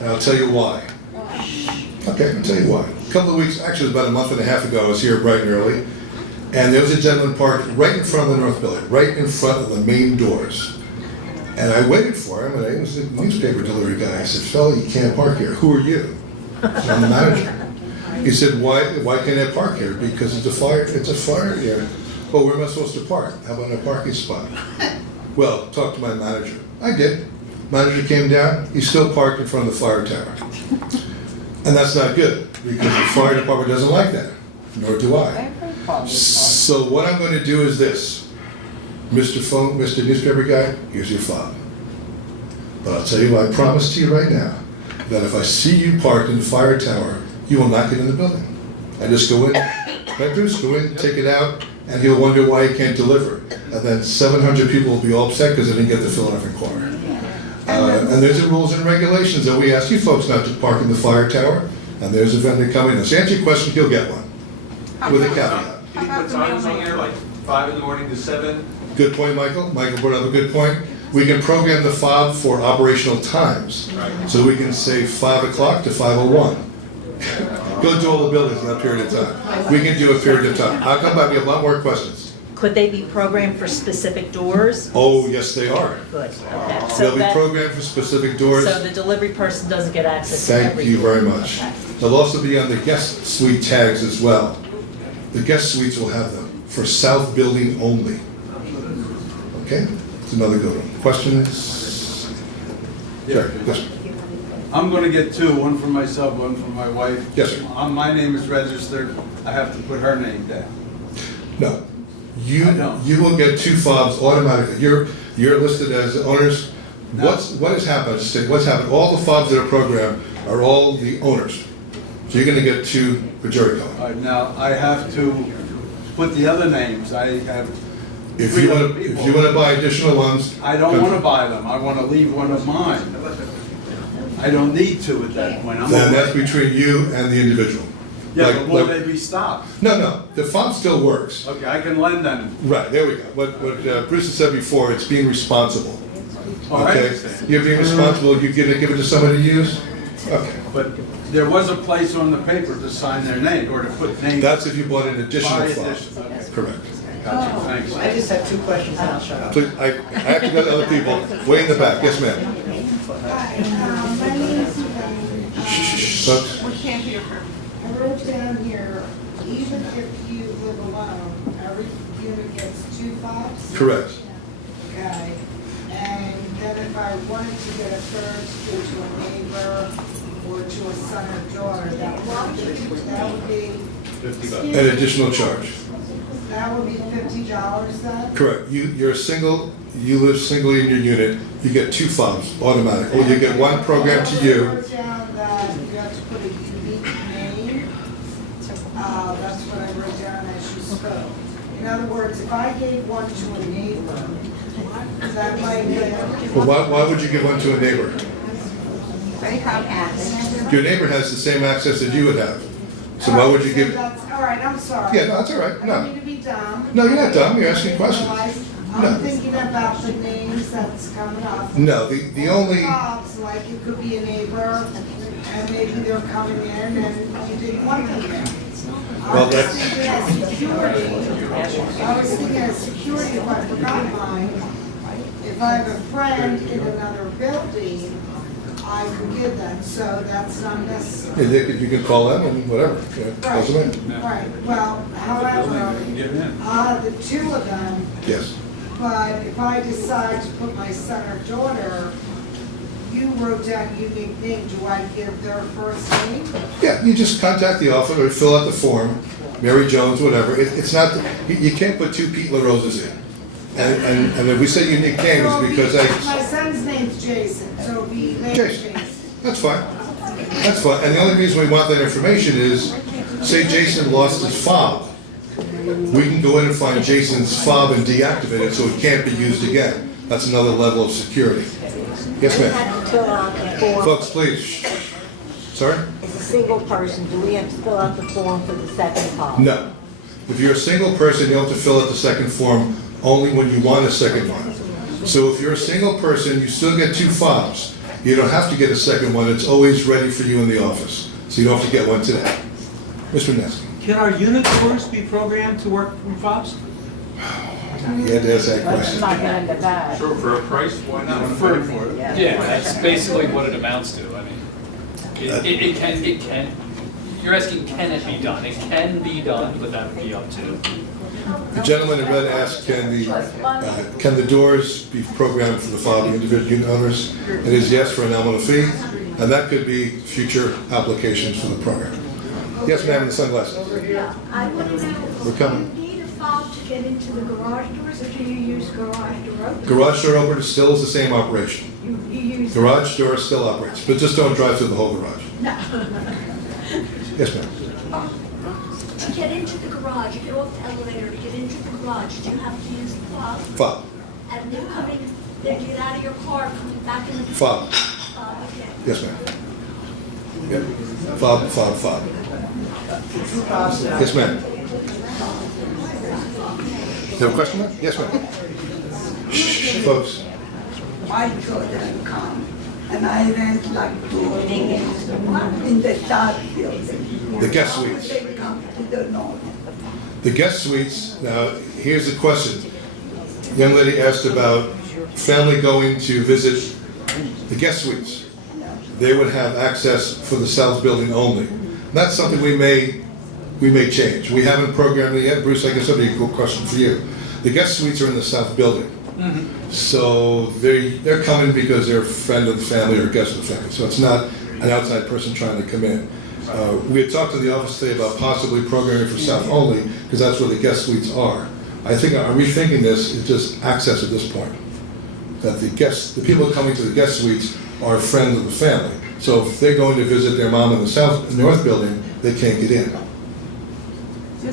And I'll tell you why. Okay, I'll tell you why. A couple of weeks, actually it was about a month and a half ago, I was here bright and early, and there was a gentleman parked right in front of the North Building, right in front of the main doors. And I waited for him, and he was a newspaper delivery guy. I said, "Fella, you can't park here. Who are you?" I'm the manager. He said, why can't I park here? Because it's a fire here. Well, where am I supposed to park? How about a parking spot? Well, talk to my manager. I did. Manager came down, he still parked in front of the fire tower. And that's not good, because the fire department doesn't like that, nor do I. So what I'm going to do is this. Mr. Newspaper guy, here's your fob. But I'll tell you what, I promise to you right now, that if I see you parked in the fire tower, you will not get in the building. I just go in, let Bruce go in, take it out, and he'll wonder why he can't deliver. And then 700 people will be all upset because they didn't get the Philadelphia car. And there's the rules and regulations that we ask you folks not to park in the fire tower, and there's a vendor coming. To answer your question, he'll get one, with a caveat. Can you put times on there, like 5 in the morning to 7? Good point, Michael. Michael brought up a good point. We can program the fob for operational times. So we can say 5 o'clock to 5:01. Go to all the buildings in that period of time. We can do a period of time. I'll come back, we have a lot more questions. Could they be programmed for specific doors? Oh, yes, they are. Good, okay. So They'll be that- programmed for specific doors. So the delivery person doesn't get access to Thank every you door. very much. Okay. They'll also be on the guest suite tags as well. The guest suites will have them for south building only. Okay, it's another good one. Questions? Sure, yes, sir. I'm gonna get two, one for myself, one for my wife. Yes, sir. My name is registered, I have to put her name down. No. I don't. You will get 2 fobs automatically. You're listed as owners. What has happened? Just say what's happened. All the fobs that are programmed are all the owners. So you're going to get 2 for Jericho. All right, now, I have to put the other names, I have If 3 you other want people. to buy additional ones, I don't wanna buy them, I wanna leave one of mine. I don't need to at that point. I'm then okay. that's between you and the individual. Yeah, Like- but will like- they be stopped? No, the fob still works. Okay, I can lend them. Right, there we go. What Bruce has said before, it's being responsible. Oh, I Okay, understand. you're being responsible. You're going to give it to somebody to use. Okay, But there was a place on the paper to sign their name, or to put names. that's if you bought an additional Buy fob. additional, okay. Correct. Gotcha, thanks. I just have 2 questions and I'll shut up. Please, I have to go to other people. Way in the back. Yes, ma'am. Hi, my name is Shh, folks. We can't hear her. I wrote down here, even if you live alone, every unit gets 2 fobs? Correct. Okay, and then if I wanted to get a third to a neighbor or to a son or daughter, that would be, An additional charge. that would be $50 then? Correct. You're single. You live singly in your unit. You get 2 fobs automatic. Or you get one program to I you. wrote down that you have to put a unique name. That's what I wrote down as you spoke. In other words, if I gave one to a neighbor, that might be. Well, why would you give one to a neighbor? They have access. Your neighbor has the same access that you would have. So why would you give? All right, I'm sorry. Yeah, no, that's all right. I No. don't mean to be dumb. No, you're not dumb. You're asking questions. I'm No. thinking about the names that's coming up. No, the only. Jobs, like it could be a neighbor, and maybe they're coming in and you didn't want them there. Well, that's- I was thinking as security, if I forgot mine, if I have a friend in another building, I could give them, so that's not necessary. You can call them and whatever. Yeah, doesn't matter. Right, well, however, Get in. the 2 of them, Yes. But if I decide to put my son or daughter, you wrote down a unique name, do I give their first name? Yeah, you just contact the office or fill out the form, Mary Jones, whatever. It's not, you can't put two Pete LaRoses in. And if we say unique name, it's because My son's name's Jason, so it'll be later Jason. Jason. That's fine. That's fine. And the only reason we want that information is, say Jason lost his fob. We can go in and find Jason's fob and deactivate it so it can't be used again. That's another level of security. Yes, ma'am. Fill out the form. Folks, please. Shh. Sorry? As a single person, do we have to fill out the form for the second fob? No. If you're a single person, you have to fill out the second form only when you want a second one. So if you're a single person, you still get two fobs. You don't have to get a second one. It's always ready for you in the office. So you don't have to get one today. Mr. Nesky. Can our unit doors be programmed to work from fobs? You had to ask that question. Sure, for a price, why not? Yeah, that's basically what it amounts to. I mean, it can, you're asking, can it be done? It can be done, but that would be up to. The gentleman in red asked, can the doors be programmed for the fob of individual unit owners? It is yes, for a nominal fee, and that could be future applications for the program. Yes, ma'am, in the sunglasses. I want to know, We're coming. do you need a fob to get into the garage doors, or do you use garage door opener? Garage door opener still is the same operation. You use... Garage door still operates, but just don't drive through the whole garage. No. Yes, ma'am. To get into the garage, you get off the elevator, to get into the garage, do you have to use the fob? Fob. And they're coming, they get out of your car, coming back in the... Fob. Okay. Yes, ma'am. Yeah. Fob, fob, fob. Yes, ma'am. You have a question, ma'am? Yes, ma'am. Shh, folks. My children come, and I rent like 2 rooms in the top building. The guest suites. They come to the north. The guest suites, now, here's the question. The young lady asked about family going to visit the guest suites. They would have access for the south building only. That's something we may change. We haven't programmed it yet. Bruce, I guess that'd be a cool question for you. The guest suites are in the south building. So they're coming because they're a friend of the family or a guest of the family. So it's not an outside person trying to come in. We had talked to the office today about possibly programming for south only because that's where the guest suites are. I think our rethinking this is just access at this point. That the people coming to the guest suites are friends of the family. So if they're going to visit their mom in the north building, they can't get in.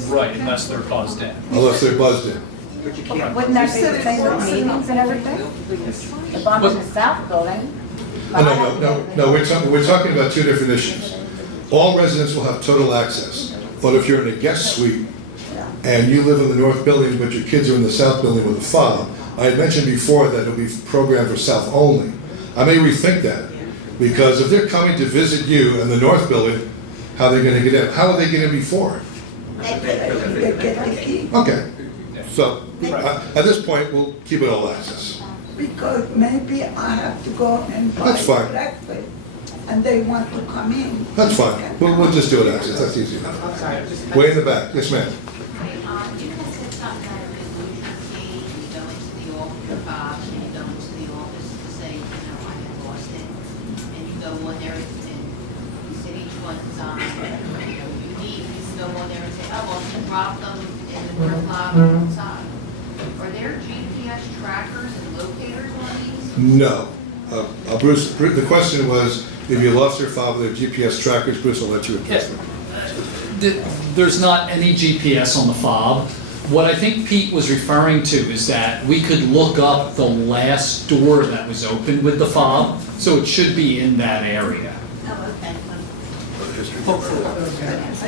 Right, unless they're buzzed in. Unless they're buzzed in. Wouldn't that be the same with meetings and everything? If I'm in the south building. No, we're talking about two different issues. All residents will have total access, but if you're in a guest suite and you live in the north building but your kids are in the south building with a fob, I had mentioned before that it'll be programmed for south only. I may rethink that, because if they're coming to visit you in the north building, how are they going to get in? How would they get in before? Okay, so at this point, we'll keep it all access. Because maybe I have to go and buy That's fine. breakfast, and they want to come in. That's fine. We'll just do it access. That's easy enough. Way in the back. Yes, ma'am. You had said something about a resolution fee, you go into the office, your box, and you go into the office to say, I had lost it. And you go on there and you said each one's unique, you go on there and say, oh, well, you drop them in the north lobby outside. Are there GPS trackers and locators on these? No. Bruce, the question was, if you lost your fob, there are GPS trackers. Bruce will let you address them. There's not any GPS on the fob. What I think Pete was referring to is that we could look up the last door that was opened with the fob, so it should be in that area. Hopefully. I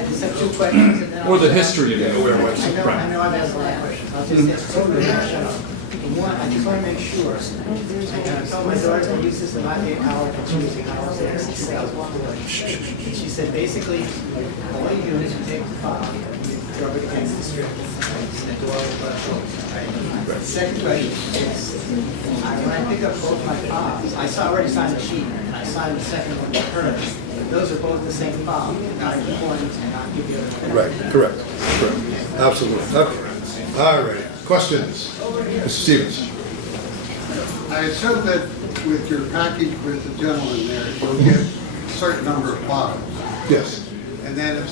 just have 2 questions. And then Or the history of it. I know I've asked a lot of questions. I'll just ask 2 One, I just want to make sure. I told my daughter to use this about 8 hours, and she was 8 hours there. She said, basically, all you do is you take the fob, you rub it against the strip, and the door will let go. Second question is, when I pick up both my fobs, I already signed the sheet, and I signed the second one with her. Those are both the same fob, not equal, and not give you a... Right, correct. Absolutely. Okay. All right. Questions? Mr. Stevens? I assume that with your package with the gentleman there, you'll get a certain number of files. Yes. And then if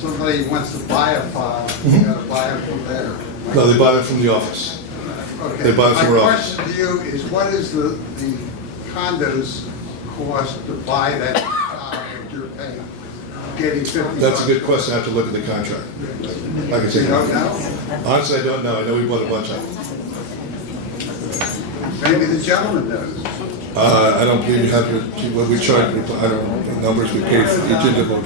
somebody wants to buy a file, you gotta buy it from there. No, they buy them from the office. Okay. They buy it from our My office. question to you is, what is the condos cost to buy that file that you're paying? Getting 50. That's a good question. I have to look at the contract. I can take You don't know? Honestly, I don't know. I know we bought a bunch of them. Maybe the gentleman knows. I don't believe you have to, what we charge, I don't know, the numbers we paid for each individual.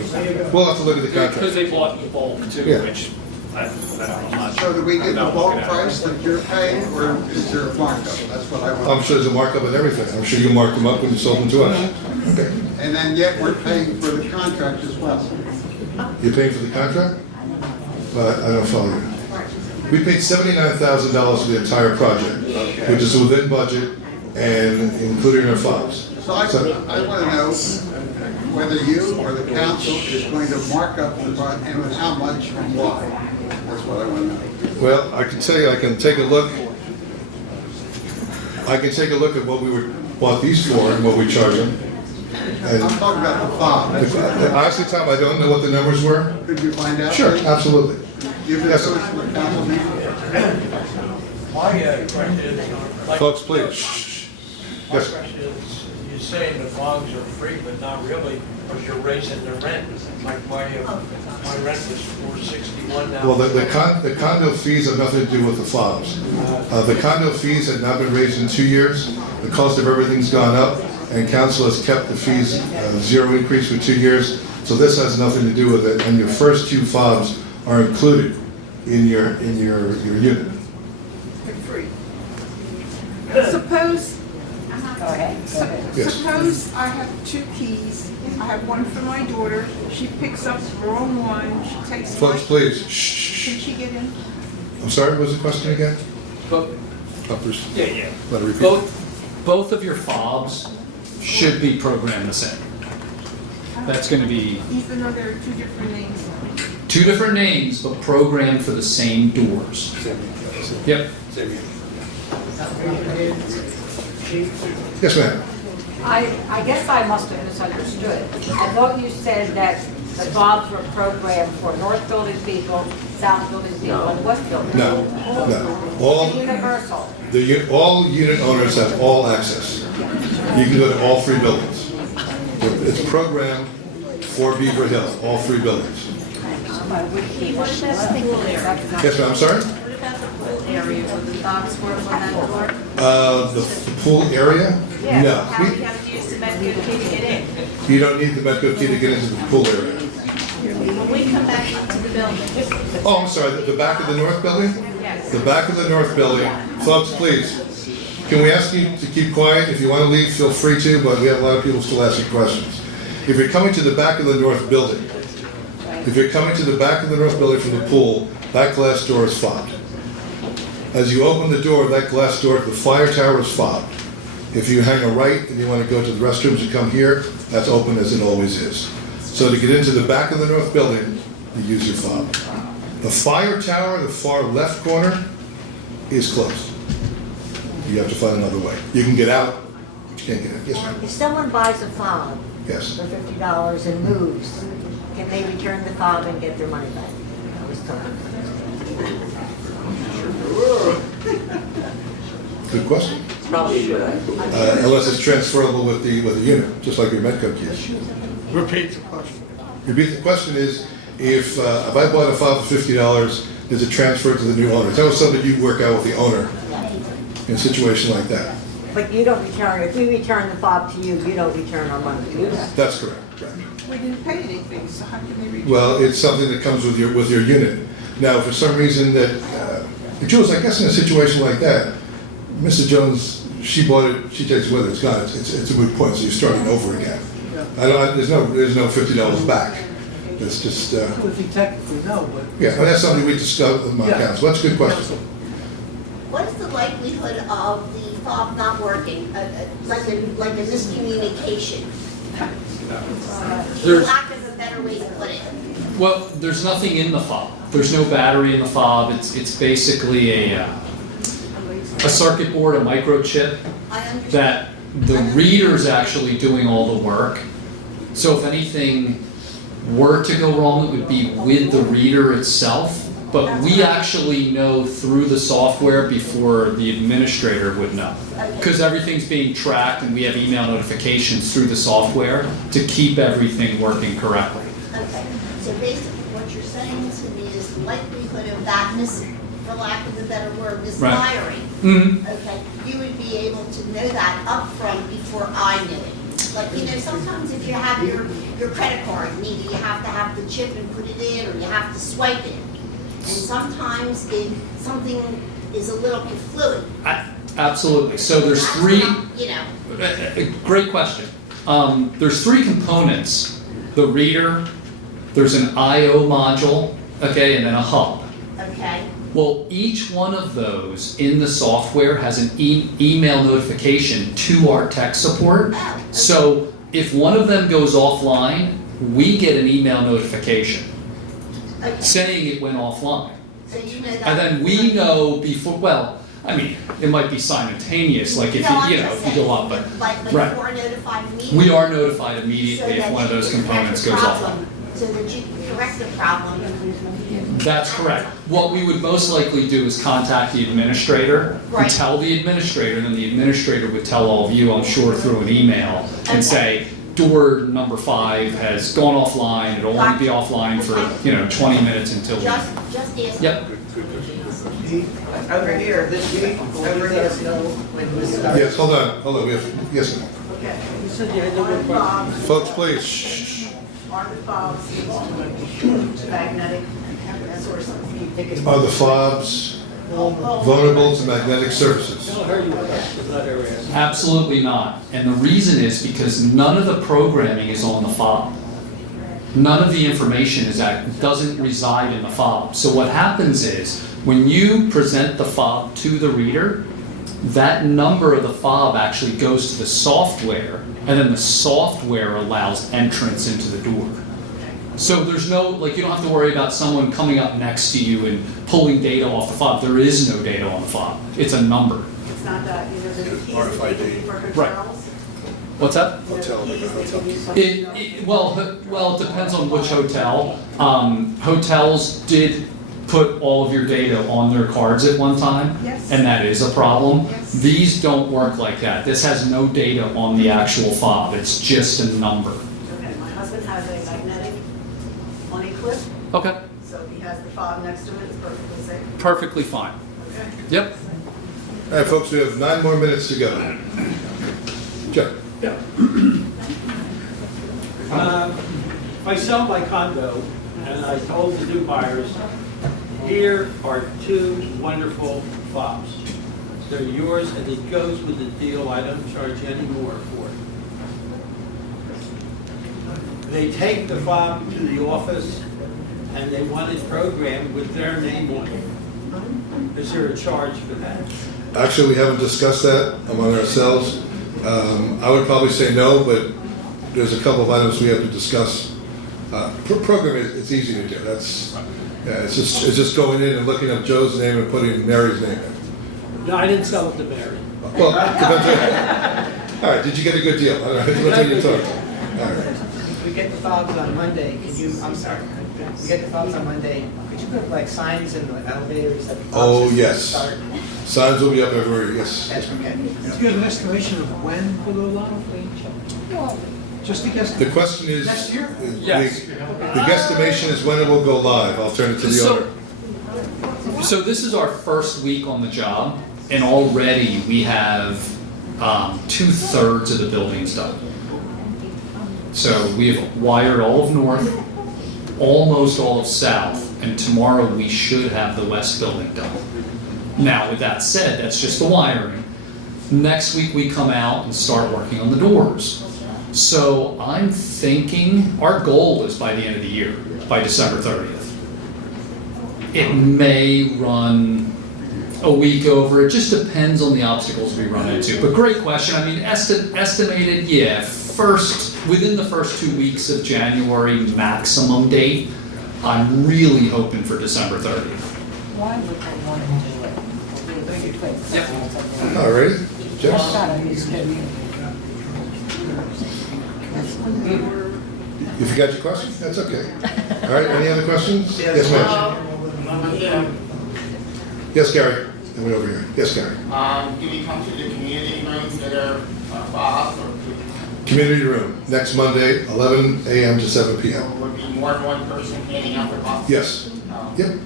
We'll have to look at the Because contract. they bought in bulk too, Yeah. which I don't know. I'm not So sure. do we get the I'm not bulk looking at it. price that you're paying, or is there a markup? That's what I want. I'm sure there's a markup and everything. I'm sure you marked them up when you sold them to us. Okay. And then yet we're paying for the contract as well. You're paying for the contract? But I don't follow you. We paid $79,000 for the entire project, which is within budget and including our files. So I want to know whether you or the council is going to mark up the project and how much and why. That's what I want to know. Well, I can tell you, I can take a look. I can take a look at what we bought these for and what we charge them. And I'm talking about the fob. honestly, Tom, I don't know what the numbers were. Could you find out? Sure, absolutely. Give it Yes, to sir. us for the council meeting. My question is, like... Folks, please. Shh. My Yes, sir. question is, you're saying the fogs are free, but not really, because you're raising the rent. Like my rent was $461 now. Well, the condo fees have nothing to do with the fobs. The condo fees had not been raised in 2 years. The cost of everything's gone up, and council has kept the fees zero increase for 2 years. So this has nothing to do with it, and your first 2 fobs are included in your unit. Suppose, Go ahead. Yes. suppose I have 2 keys. I have one for my daughter. She picks up the wrong one. She takes my... Folks, please. Shh. Can she get in? I'm sorry, what was the question again? But, Uppers. yeah. Let her repeat. Both of your fobs should be programmed the same. That's going to be Even though there are 2 different names. 2 different names, but programmed for the same doors. Yep. Yes, ma'am. I guess I must have misunderstood. I thought you said that the fobs were programmed for North Building people, South Building people, and West Building people. No, no. All, It's universal. all unit owners have all access. You can go to all 3 buildings. It's programmed for Beaver Hill, all 3 buildings. Yes, ma'am, I'm sorry? What about the pool area where the dogs were on that door? The pool area? Yeah, No. how we have to use the Medco key to get in? You don't need the Medco key to get into the pool area. When we come back into the building. Oh, I'm sorry, the back of the north building? Yes. The back of the north building. Folks, please, can we ask you to keep quiet? If you want to leave, feel free to, but we have a lot of people still asking questions. If you're coming to the back of the north building, if you're coming to the back of the north building from the pool, that glass door is fobbed. As you open the door, that glass door, the fire tower is fobbed. If you hang a right and you want to go to the restrooms and come here, that's open as it always is. So to get into the back of the north building, you use your fob. The fire tower, the far left corner, is closed. You have to find another way. You can get out, but you can't get in. Yes, ma'am. If someone buys a fob Yes. for $50 and moves, can they return the fob and get their money back? I was told. Good question. Probably should. Unless it's transferable with the unit, just like your Medco keys. Repeat the question. Repeat the question is, if I bought a fob for $50, is it transferred to the new owner? That was something you work out with the owner in a situation like that. But you don't return, if we return the fob to you, you don't return our money to us. That's correct. We didn't pay anything, so how can they return? Well, it's something that comes with your unit. Now, for some reason that, Jules, I guess in a situation like that, Mrs. Jones, she bought it, she takes it with her, it's gone, it's a moot point, so you're starting over again. There's no $50 back. It's just, If you technically know, but... yeah, and that's something we discussed with my council. That's a good question. What is the likelihood of the fob not working, like a miscommunication? There's- Lack of a better way to put it. Well, there's nothing in the fob. There's no battery in the fob. It's basically a circuit board, a microchip I understand. that the reader's actually doing all the work. So if anything were to go wrong, it would be with the reader itself. But we actually know through the software before the administrator would know. Because everything's being tracked and we have email notifications through the software to keep everything working correctly. Okay, so basically what you're saying to me is the likelihood of that for lack of a better word, misfiring. Mm-hmm. Okay, you would be able to know that upfront before I knew it. Like, you know, sometimes if you have your credit card, either you have to have the chip and put it in, or you have to swipe it. And sometimes if something is a little bit fluid. Absolutely. So there's that's three. not, you know. Great question. There's three components: the reader, there's an I/O module, okay, and then a hub. Okay. Well, each one of those in the software has an email notification to our tech support. Oh, okay. So if one of them goes offline, we get an email notification saying it went offline. So you know that. And then we know before, well, I mean, it might be simultaneous, like if if you go up, but, Like right. you are notified immediately. We are notified immediately So if that one of you those can components correct goes the offline. problem, so that you can correct the problem. That's correct. What we would most likely do is contact the administrator, Right. and tell the administrator, and then the administrator would tell all of you, I'm sure, through an email, and say, door number 5 has gone offline, it'll only be offline for, 20 minutes until we... Just ask. Yep. Over here, this week, over here, when this starts. Yes, hold on, we have, yes, ma'am. Okay, you said you had no more questions. Folks, please, shh. Are the fobs magnetic sources? Are the fobs vulnerable to magnetic surfaces? Absolutely not. And the reason is because none of the programming is on the fob. None of the information doesn't reside in the fob. So what happens is, when you present the fob to the reader, that number of the fob actually goes to the software, and then the software allows entrance into the door. So there's no, you don't have to worry about someone coming up next to you and pulling data off the fob. There is no data on the fob. It's a number. It's not that, the keys that they give you for Right. controls? What's that? Hotel. Well, it depends on which hotel. Hotels did put all of your data on their cards at one time, Yes. and that is a problem. Yes. These don't work like that. This has no data on the actual fob. It's just a number. Okay, my husband has a magnetic money clip, Okay. so if he has the fob next to it, it's perfectly safe. Perfectly fine. Okay. Yep. All right, folks, we have 9 more minutes to go. Joe. If I sell my condo, and I told the new buyers, here are 2 wonderful fobs. They're yours, and it goes with the deal. I don't charge any more for it. They take the fob to the office, and they want it programmed with their name on it. Is there a charge for that? Actually, we haven't discussed that among ourselves. I would probably say no, but there's a couple of items we have to discuss. Program it's easy to do. It's just going in and looking up Joe's name and putting Mary's name in. No, I didn't sell it to Mary. Well, depends. All right, did you get a good deal? All right, let's take your talk. All right. We get the fobs on Monday, I'm sorry, we get the fobs on Monday, could you put like signs in the elevators that the fobs Oh, system yes. start? Signs will be up everywhere, yes. That's okay. Do you have an estimation of when will go live? Just to guess. The question is, Next year? Yes. the guesstimation is when it will go live. I'll turn it to the owner. So this is our first week on the job, and already we have 2/3 of the buildings done. So we have wired all of North, almost all of South, and tomorrow we should have the West building done. Now, with that said, that's just the wiring. Next week we come out and start working on the doors. So I'm thinking, our goal is by the end of the year, by December 30th. It may run a week over, it just depends on the obstacles we run into. But great question, I mean, estimated, yeah, within the first 2 weeks of January, maximum date. I'm really hoping for December 30th. Why would they want to do it? Really quick. All right, Jess? Gotta be kidding. You forgot your question? That's okay. All right, any other questions? Yes, ma'am. Yes, Gary. And way over here. Yes, Gary. Do we come to the community rooms that are Bob or Community room, next Monday, 11 a.m. to 7 p.m. would be more than one person handing out the boxes? Yes. Yep.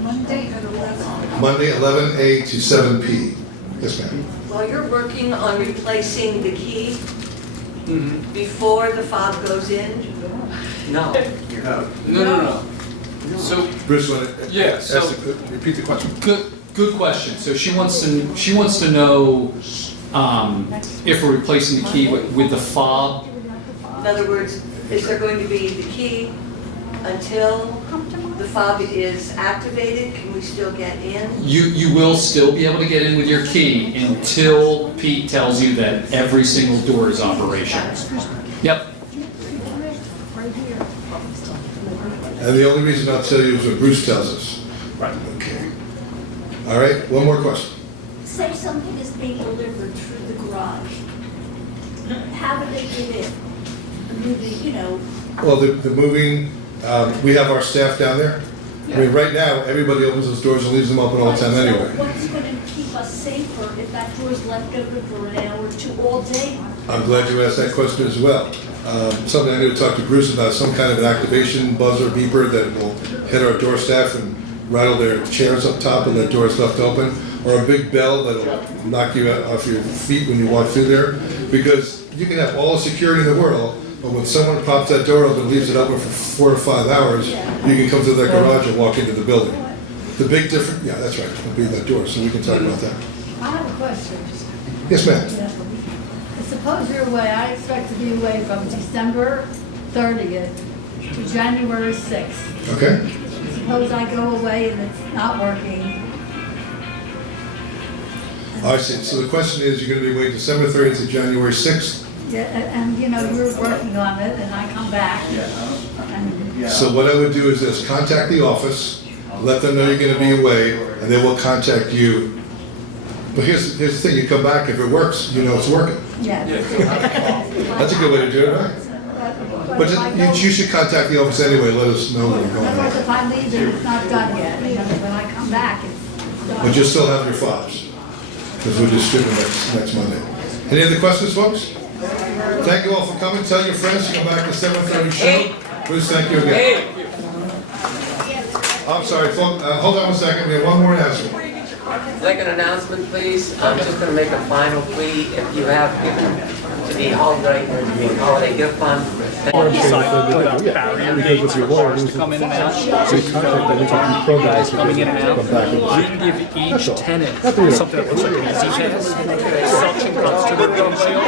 Monday at 11. Monday, 11 a to 7 p. Yes, ma'am. While you're working on replacing the key before the fob goes in? No. No. So Bruce, want to repeat the question? Good question. So she wants to know if we're replacing the key with the fob. In other words, is there going to be the key until the fob is activated? Can we still get in? You will still be able to get in with your key until Pete tells you that every single door is operational. Yep. And the only reason I'll tell you is what Bruce tells us. Right. Okay. All right, one more question. Say something is being delivered through the garage. How do they get in? You know. Well, the moving, we have our staff down there. I mean, right now, everybody opens those doors and leaves them open all the time anyway. What's going to keep us safer if that door's left open for an hour or two all day? I'm glad you asked that question as well. Something I need to talk to Bruce about, some kind of an activation buzzer beeper that will hit our door staff and rattle their chairs up top and that door is left open, or a big bell that'll knock you off your feet when you walk through there. Because you can have all the security in the world, but when someone pops that door open and leaves it open for 4 or 5 hours, you can come through that garage and walk into the building. The big difference, yeah, that's right, it'll be that door, so we can talk about that. I have a question. Yes, ma'am. Suppose you're away, I expect to be away from December 30th to January 6th. Okay. Suppose I go away and it's not working. I see, so the question is, you're gonna be away December 30th to January 6th? Yeah, and you know, you're working on it and I come back. And So what I would do is this, contact the office, let them know you're gonna be away, and they will contact you. But here's the thing, you come back, if it works, you know it's working. yeah. That's a good way to do it, right? But you should contact the office anyway, let us know when you're In going other words, on. if I leave and it's not done yet, you know, when I come back, it's done. But you'll still have your fobs, because we'll distribute them next Monday. Any other questions, folks? Thank you all for coming, tell your friends to come back to 7:30 show. Bruce, thank you again. I'm sorry, folks, hold on one second, we have one more announcement. Like an announcement, please. I'm just going to make a final plea. If you have given to the holiday gift fund. Because your lawyer loses come in and out. So you contact them, you Guys coming in and out. come back and We can give each tenant something that looks like an easy pass. Suction cups to the windshield.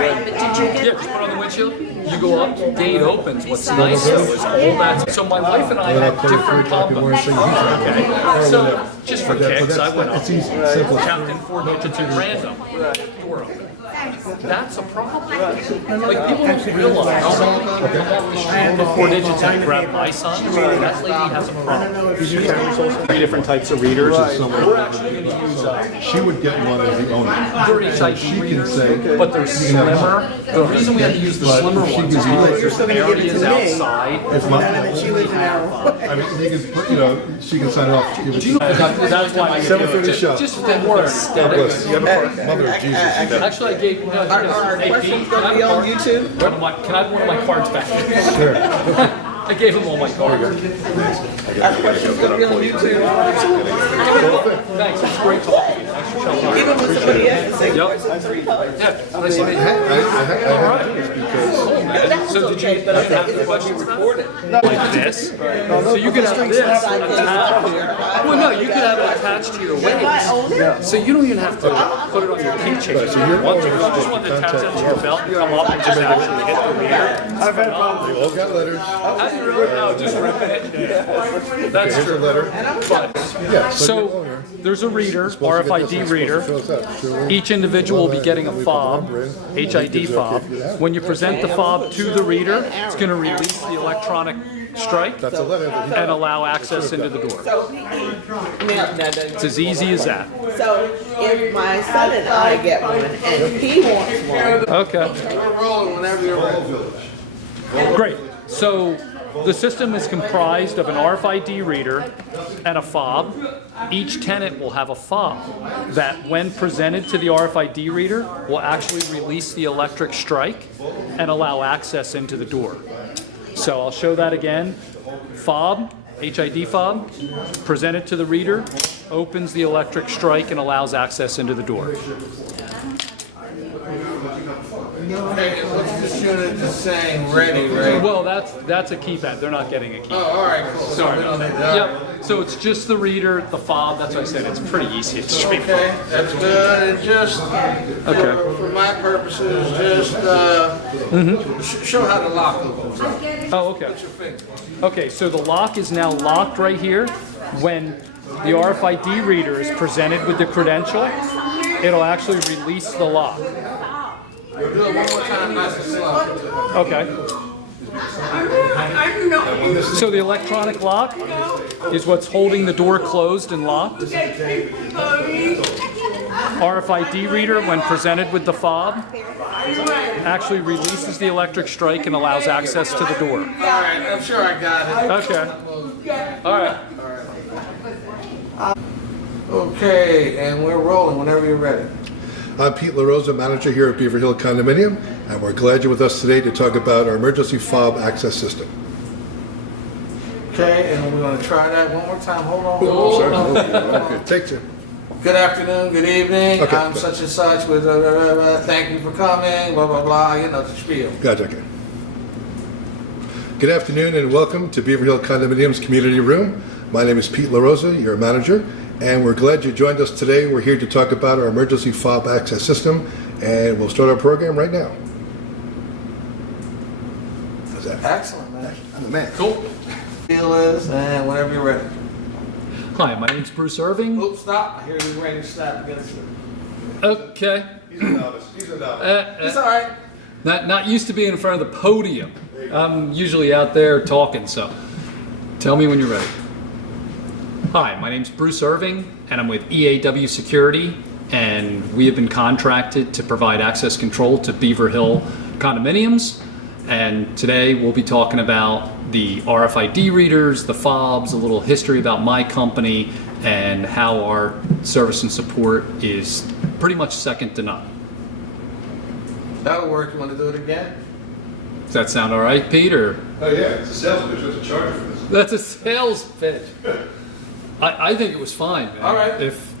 Yeah, just put it on the windshield. You go up, gate opens. What's nice though is all that. So my wife and I had different combos. Okay. So just for kicks, I went up, counting 4 digits at random. Door open. That's a problem. Like people don't realize. The 4 digits and grab my son. That lady has a problem. 3 different types of readers. We're actually going to use She would get one as the owner. very So tight she can readers, say, but they're slimmer. The reason we had to use the slimmer ones is because there's areas outside. If my, I mean, you can put, she can sign it off. Do you know that's why I 7:30 show. just for more aesthetics. Mother of Jesus. Actually, I gave. Our questions going to be on YouTube? Can I have one of my cards back? Sure. I gave him all my cards. Our questions going to be on YouTube? Thanks, it's great talking to you. Thanks for showing up. Even with somebody else, the same Yep. questions 3 times. Yeah, nice to meet you. All right. Cool, man. So did you have any questions recorded? Like this? So you could have this attached. Well, no, you could have it attached to your waist. So you don't even have to put it on your keychain. So you want to. You just want to attach it to your belt and come up and just actually hit the reader. I've had problems. They all got letters. Have you really? No, just ripping it. That's Here's a true. letter. But, Yeah, so there's a reader, RFID reader. Each individual will be getting a fob, HID fob. When you present the fob to the reader, it's going to release the electronic strike That's a letter that he and allow access into the door. It's as easy as that. So if my son and I get one and he wants one. Okay. We're rolling whenever you're ready. Great. So the system is comprised of an RFID reader and a fob. Each tenant will have a fob that, when presented to the RFID reader, will actually release the electric strike and allow access into the door. So I'll show that again. Fob, HID fob, presented to the reader, opens the electric strike and allows access into the door. Okay, what's this unit just saying, ready, right? Well, that's a keypad. They're not getting a keypad. Oh, all right, cool. Sorry. We don't need that. Yep. So it's just the reader, the fob. That's what I said. It's pretty easy. It's straightforward. Okay, that's good. It just, for my purposes, just show how the lock opens up. Oh, okay. Put your finger. Okay, so the lock is now locked right here. When the RFID reader is presented with the credential, it'll actually release the lock. We'll do it one more time, nice and slow. Okay. So the electronic lock is what's holding the door closed and locked. RFID reader, when presented with the fob, actually releases the electric strike and allows access to the door. All right, I'm sure I got it. Okay. All right. Okay, and we're rolling whenever you're ready. I'm Pete LaRosa, manager here at Beaver Hill Condominium, and we're glad you're with us today to talk about our emergency fob access system. Okay, and we're going to try that one more time. Hold on. Oh, sorry. Okay, take two. Good afternoon, good evening. Okay. I'm such and such with thank you for coming, blah, blah, blah. You know the spiel. Gotcha. Okay. Good afternoon and welcome to Beaver Hill Condominium's Community Room. My name is Pete LaRosa, your manager, and we're glad you joined us today. We're here to talk about our emergency fob access system, and we'll start our program right now. How's that? Excellent, man. I'm the man. Cool. Deal is, and whenever you're ready. Hi, my name's Bruce Irving. Oops, stop. I hear you ready to slap against it. Okay. He's a novice. He's a novice. It's all right. Not used to being in front of the podium. I'm usually out there talking, so tell me when you're ready. Hi, my name's Bruce Irving, and I'm with EAW Security, and we have been contracted to provide access control to Beaver Hill condominiums. And today we'll be talking about the RFID readers, the fobs, a little history about my company, and how our service and support is pretty much second to none. That'll work. You want to do it again? Does that sound all right, Pete? Or? Oh yeah, it's a sales pitch. There's a charger for this. That's a sales pitch. I think it was fine, man. All right. If